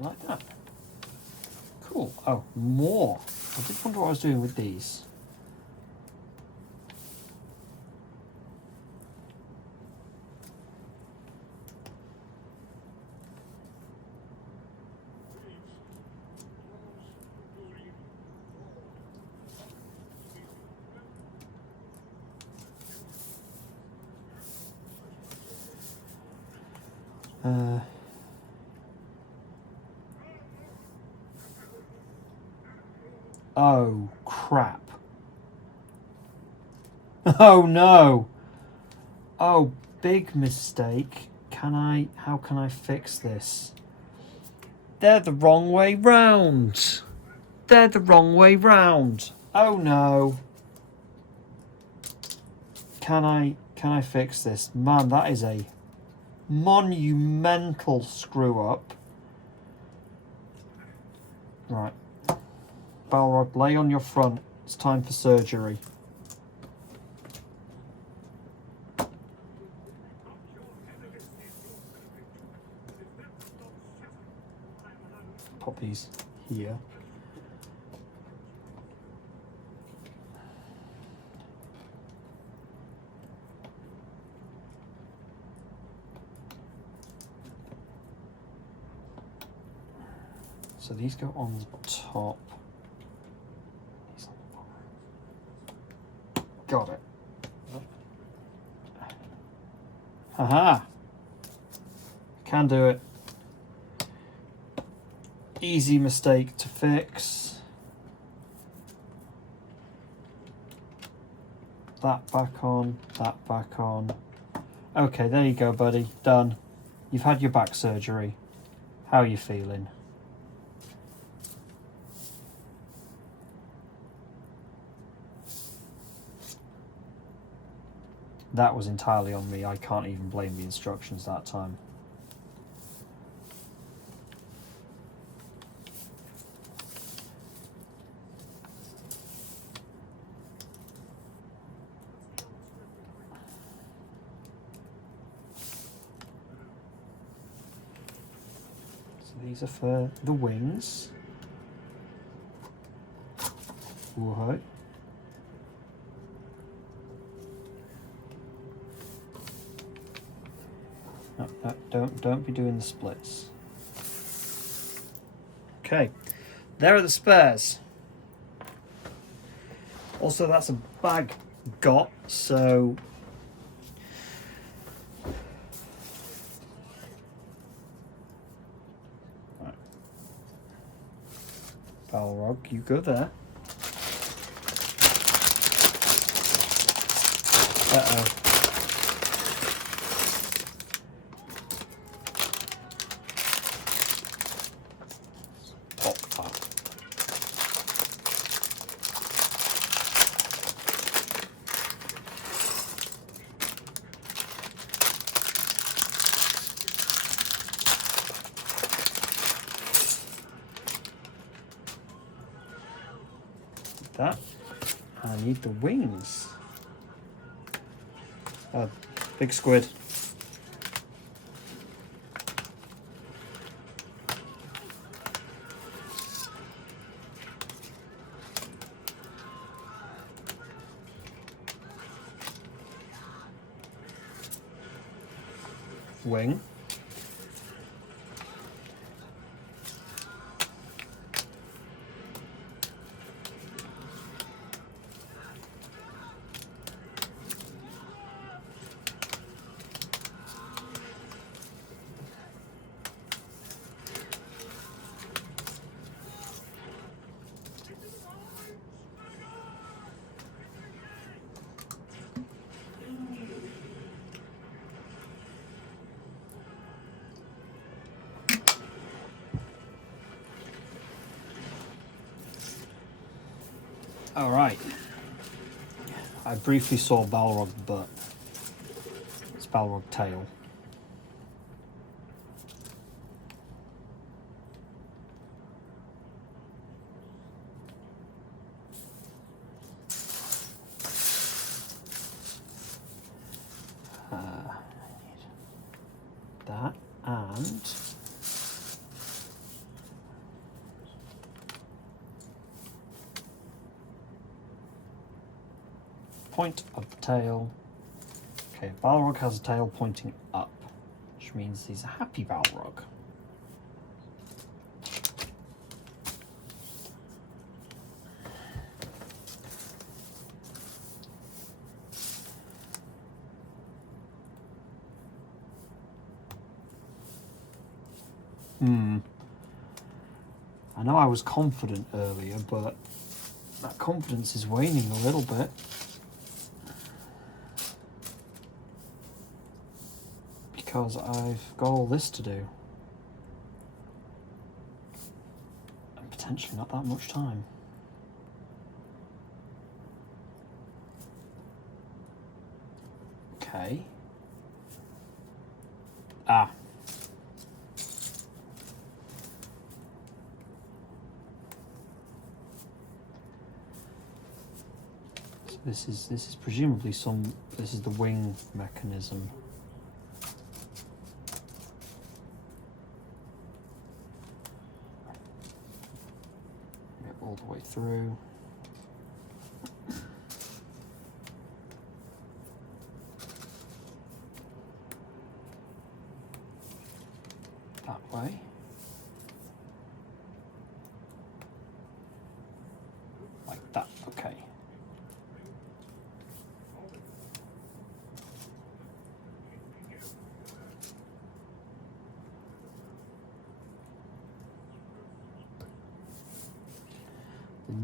Like that. Cool. Oh, more. I did wonder what I was doing with these. Oh, crap. Oh, no. Oh, big mistake. How can I fix this? They're the wrong way round. They're the wrong way round. Oh, no. Can I fix this? Man, that is a monumental screw up. Right. Balrog, lay on your front. It's time for surgery. Pop these here. So these go on the top. Got it. Haha! Can do it. Easy mistake to fix. That back on, that back on. Okay, there you go, buddy. Done. You've had your back surgery. How are you feeling? That was entirely on me. I can't even blame the instructions that time. So these are for the wings. Whoa. No, don't be doing the splits. Okay, there are the spares. Also, that's a bag got, so right. Balrog, you go there. Uh-oh. That. I need the wings. Oh, big squid. Wing. All right. I briefly saw Balrog butt. It's Balrog tail. That and point of the tail. Okay, Balrog has a tail pointing up, which means he's a happy Balrog. I know I was confident earlier, but that confidence is waning a little bit. Because I've got all this to do. And potentially not that much time. Okay. Ah. So this is presumably this is the wing mechanism. All the way through. That way.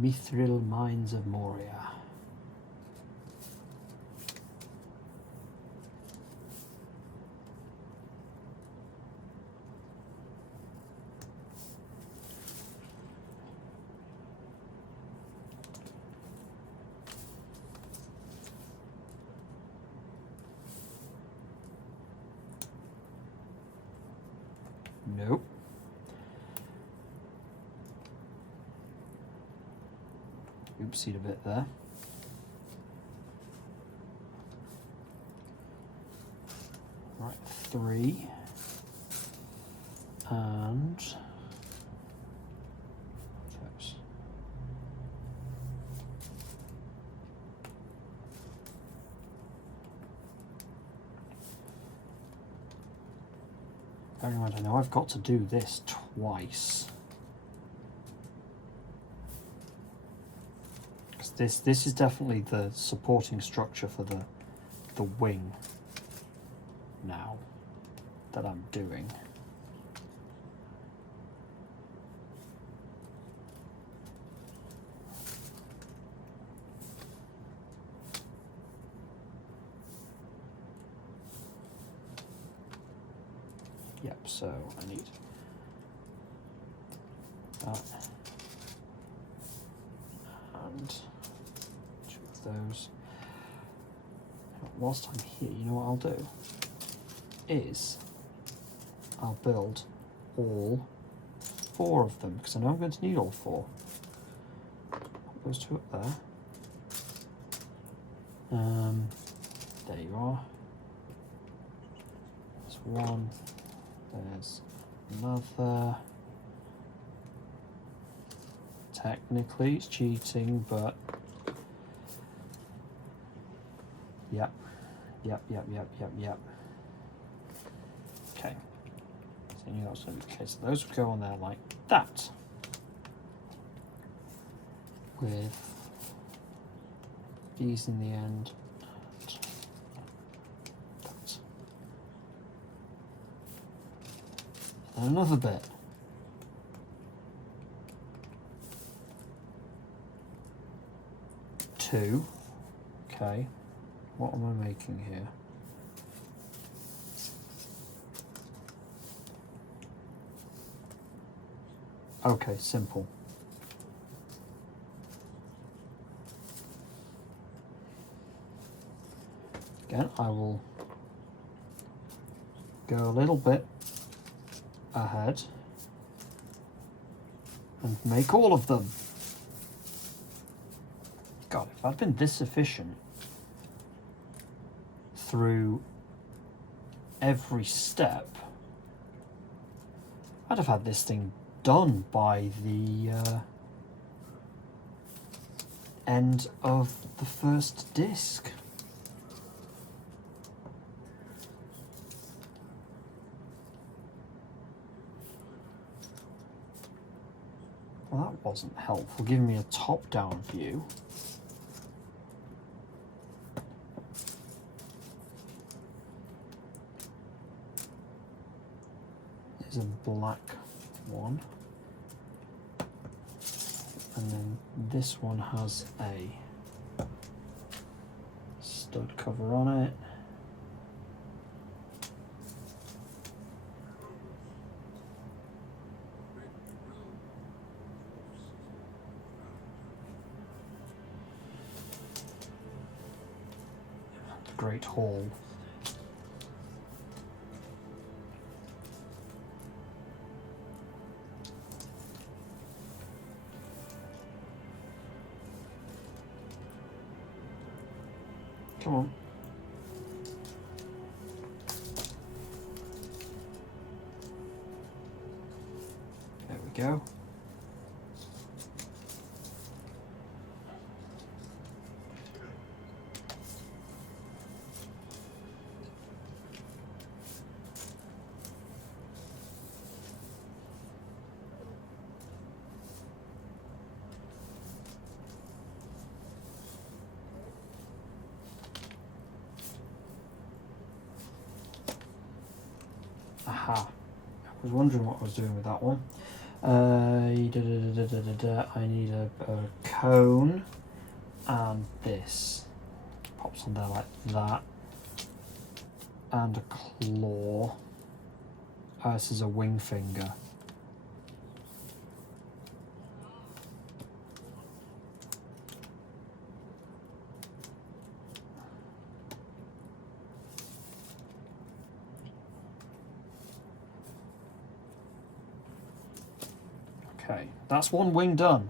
Mithril Mines of Moria. Nope. Oopsied a bit there. Right, 3. And those. Bearing in mind, I know I've got to do this twice. This is definitely the supporting structure for the wing now that I'm doing. Yep, so I need that and two of those. Whilst I'm here, you know what I'll do? Is I'll build all 4 of them, because I know I'm going to need all 4. Put those 2 up there. There you are. There's one. There's another. Technically it's cheating, but yep. Okay. So you know what's going to be the case. So those would go on there like that. With these in the end. That. And another bit. Two. Okay. What am I making here? Okay, simple. Again, I will go a little bit ahead and make all of them. God, if I'd been this efficient through every step, I'd have had this thing done by the end of the first disc. Well, that wasn't helpful, giving me a top-down view. There's a black one. And then this one has a stud cover on it. The Great Hall. Come on. There we go. Aha. I was wondering what I was doing with that one. I need a cone and this. Pops on there like that. And a claw. Oh, this is a wing finger. Okay, that's one wing done.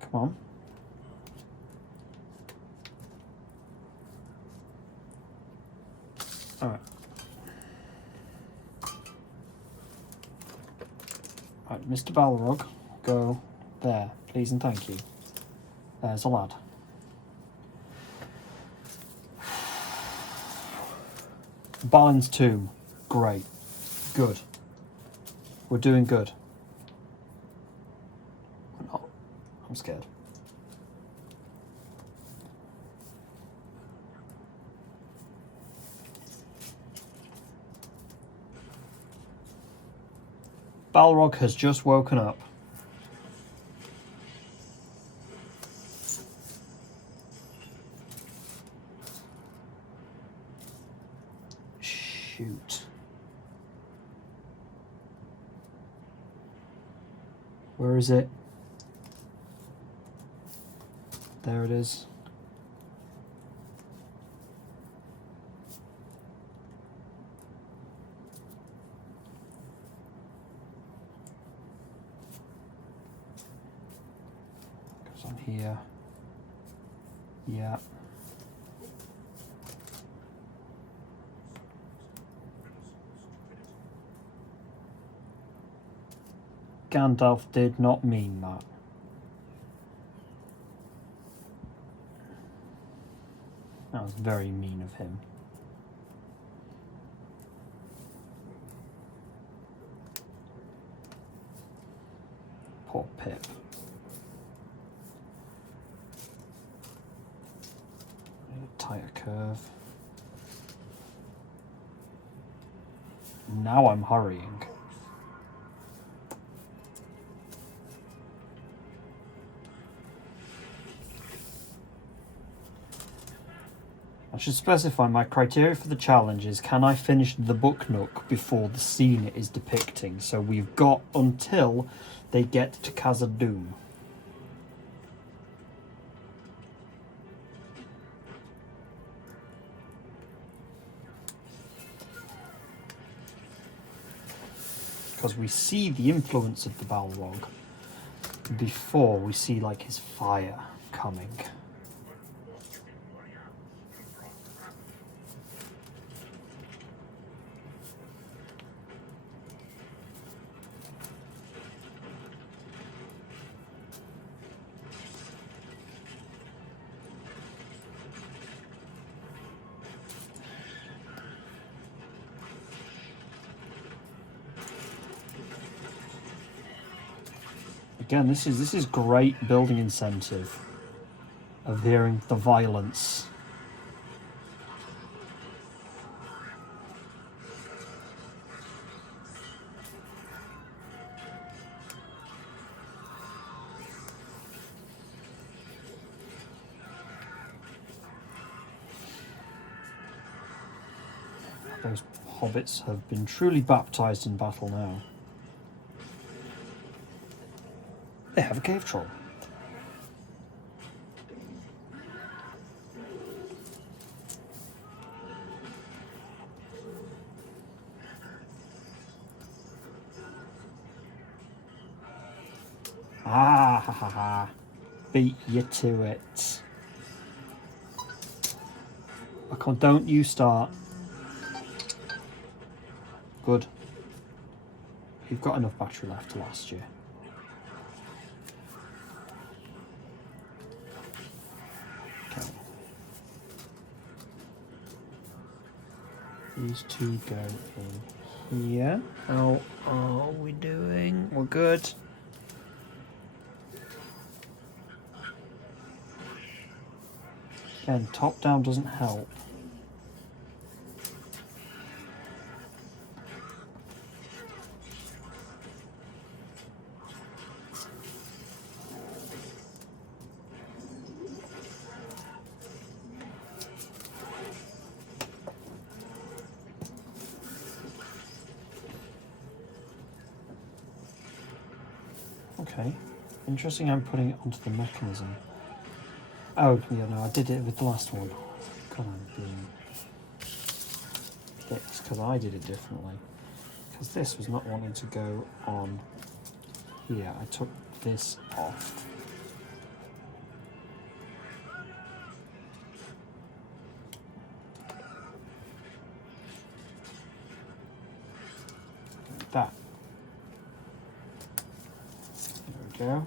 Come on. All right. Right, Mr. Balrog, go there, please and thank you. There's a lad. Barnes 2, great, good. We're doing good. We're not. I'm scared. Balrog has just woken up. Shoot. Where is it? There it is. Goes on here. Yeah. Gandalf did not mean that. That was very mean of him. Poor Pip. A tighter curve. Now I'm hurrying. I should specify my criteria for the challenge is, can I finish the book nook before the scene it is depicting? So we've got until they get to Khazad-dûm. Because we see the influence of the Balrog before we see like his fire coming. Again, this is great building incentive of hearing the violence. Those hobbits have been truly baptized in battle now. They have a cave troll. Ah, ha ha ha. Beat you to it. I can't, don't you start. Good. You've got enough battery left to last you. These two go in here. How are we doing? We're good. Again, top down doesn't help. Okay, interesting. I'm putting it onto the mechanism. Oh, yeah, no, I did it with the last one. God, I'm being fixed because I did it differently. Because this was not wanting to go on here. I took this off. Like that. There we go.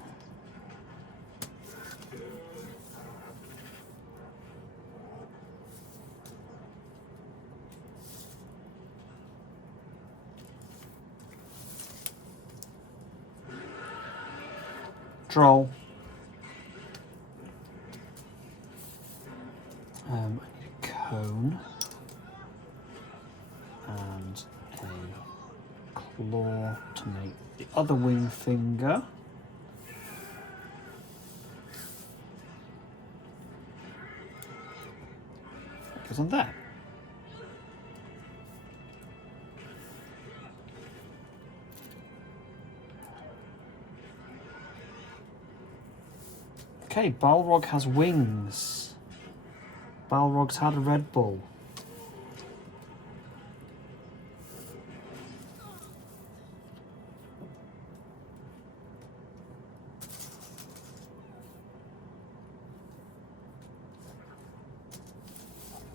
Droll. I need a cone and a claw to make the other wing finger. That goes on there. Okay, Balrog has wings. Balrog's had a Red Bull.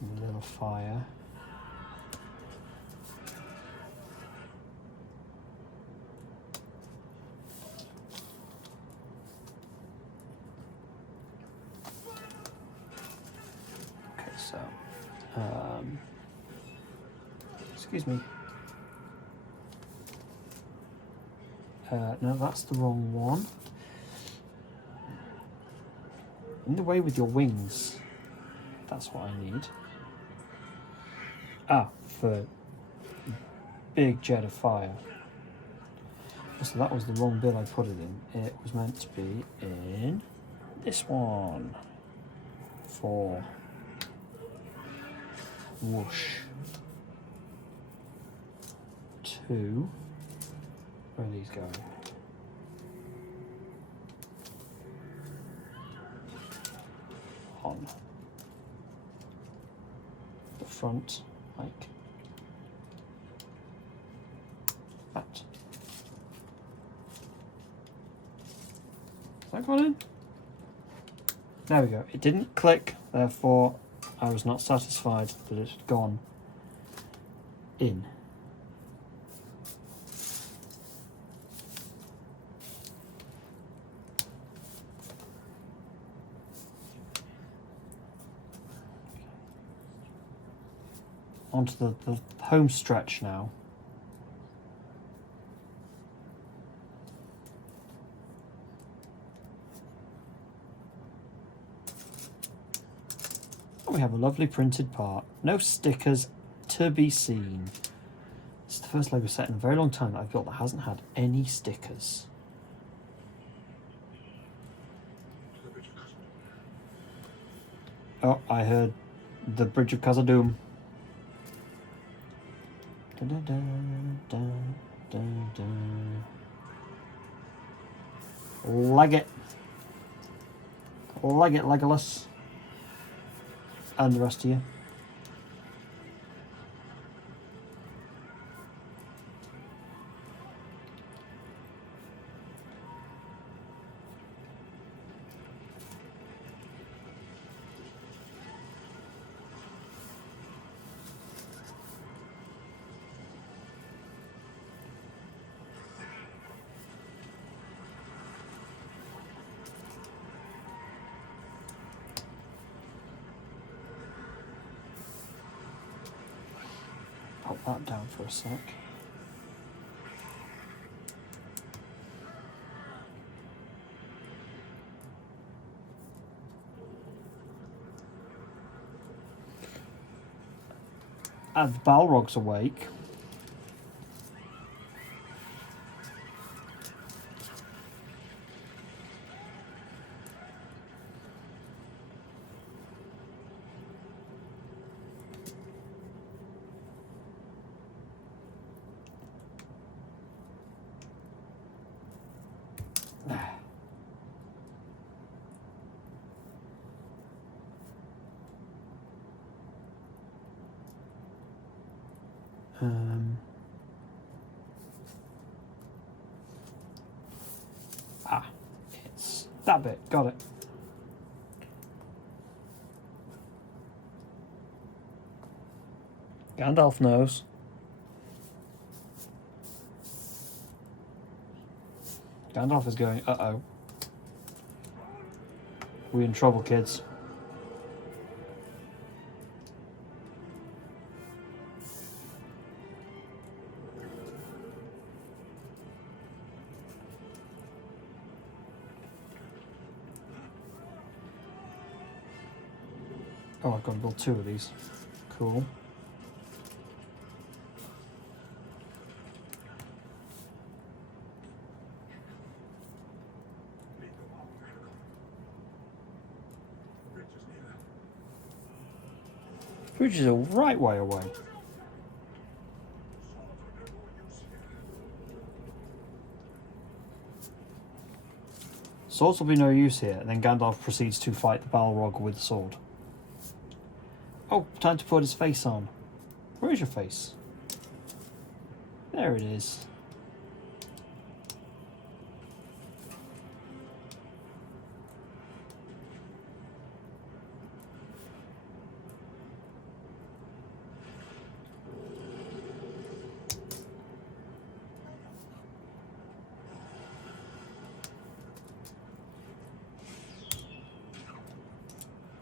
A little fire. So, excuse me. No, that's the wrong one. In the way with your wings. That's what I need. Ah, for big jet of fire. So that was the wrong bit I put it in. It was meant to be in this one. For whoosh. 2. Where are these going? On the front, like that. Has that gone in? There we go. It didn't click, therefore I was not satisfied that it had gone in. Onto the home stretch now. We have a lovely printed part. No stickers to be seen. It's the first Lego set in a very long time that I've built that hasn't had any stickers. Oh, I heard the Bridge of Khazad-dûm. Da, da, da, da, da. Leg it. Leg it, Legolas. And the rest of you. Pop that down for a sec. The Balrog's awake. It's that bit. Got it. Gandalf knows. Gandalf is going, uh-oh. We're in trouble, kids. Oh, I've got to build 2 of these. Cool. Bridge is a right way away. Swords will be no use here, and then Gandalf proceeds to fight the Balrog with the sword. Oh, time to put his face on. Where is your face? There it is.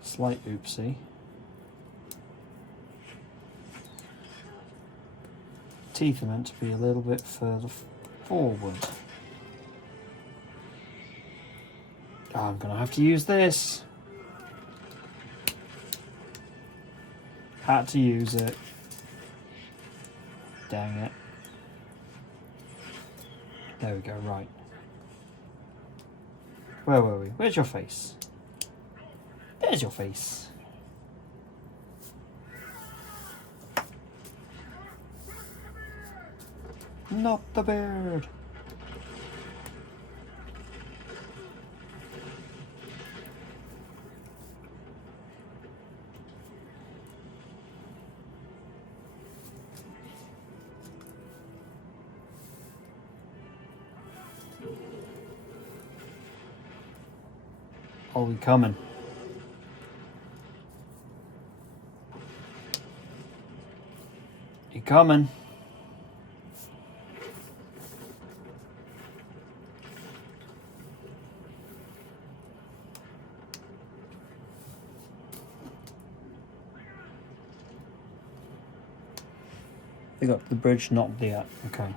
Slight oopsie. Teeth are meant to be a little bit further forward. Oh, I'm gonna have to use this. Had to use it. Dang it. There we go, right. Where were we? Where's your face? There's your face. Not the bird. Are we coming? You coming? They got the bridge not there. Okay.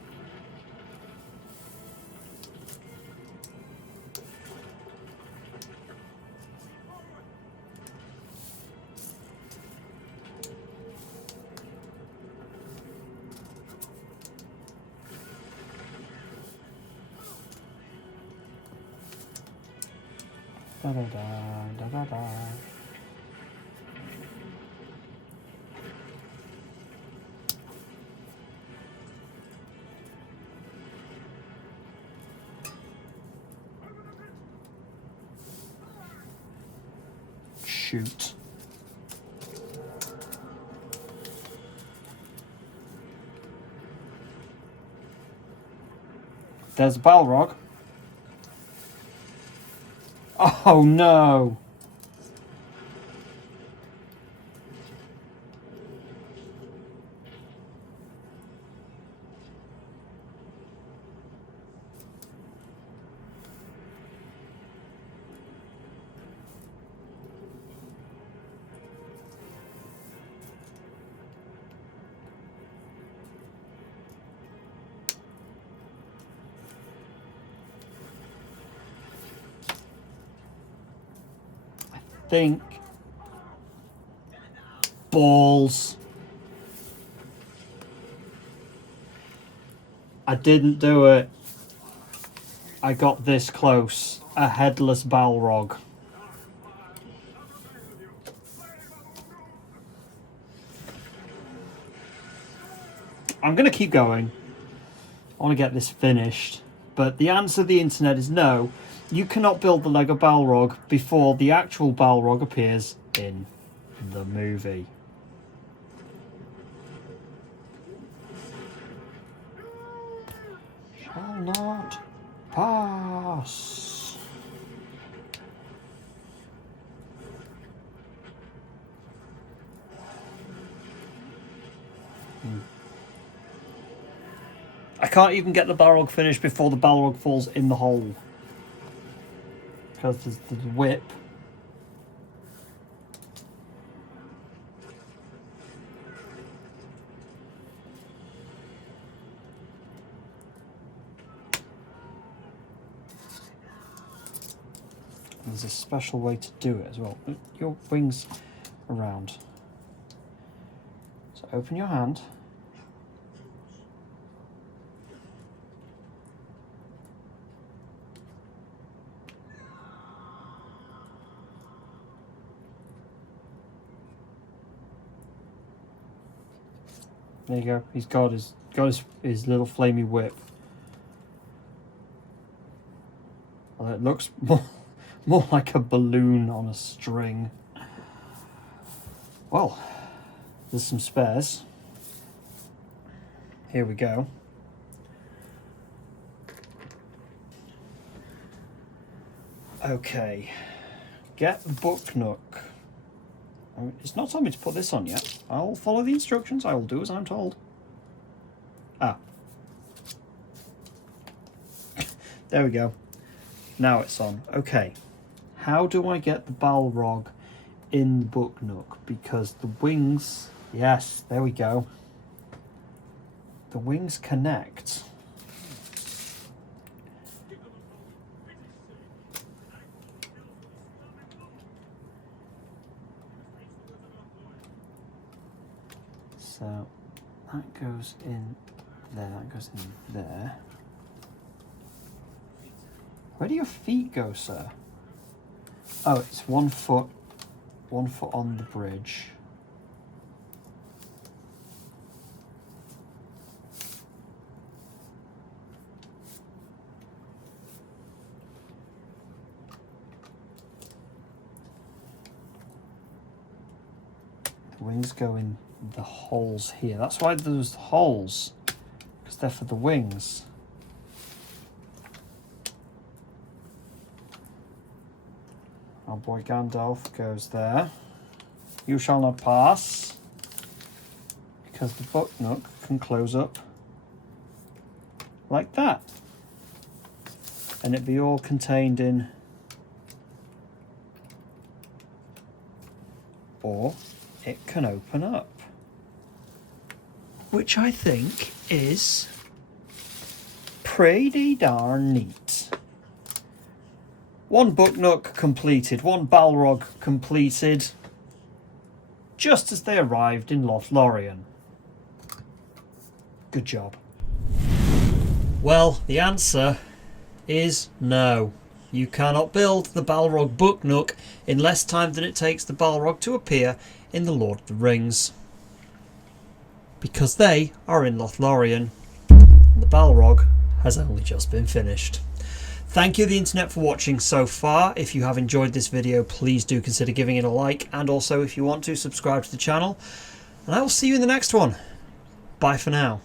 Da da da da da da. Shoot. There's a Balrog. Oh no! Think. Balls. I didn't do it. I got this close. A headless Balrog. I'm going to keep going. I want to get this finished. But the answer of the internet is no. You cannot build the Lego Balrog before the actual Balrog appears in the movie. Shall not pass. I can't even get the Balrog finished before the Balrog falls in the hole. Because there's the whip. There's a special way to do it as well. Your wings around. So open your hand. There you go. He's got his little flamey whip. Well, it looks more like a balloon on a string. Well, there's some spares. Here we go. Okay. Get the Book Nook. It's not telling me to put this on yet. I'll follow the instructions. I will do as I'm told. Ah. There we go. Now it's on. Okay. How do I get the Balrog in the Book Nook? Because the wings... Yes, there we go. The wings connect. So that goes in there, that goes in there. Where do your feet go, sir? Oh, it's 1 foot on the bridge. The wings go in the holes here. That's why there's holes, because they're for the wings. Our boy Gandalf goes there. You shall not pass, because the Book Nook can close up like that, and it be all contained in, or it can open up, which I think is pretty darn neat. One Book Nook completed, one Balrog completed, just as they arrived in Lothlorien. Good job. Well, the answer is no. You cannot build the Balrog Book Nook in less time than it takes the Balrog to appear in The Lord of the Rings, because they are in Lothlorien. The Balrog has only just been finished. Thank you, the internet, for watching so far. If you have enjoyed this video, please do consider giving it a like, and also if you want to, subscribe to the channel, and I will see you in the next one. Bye for now.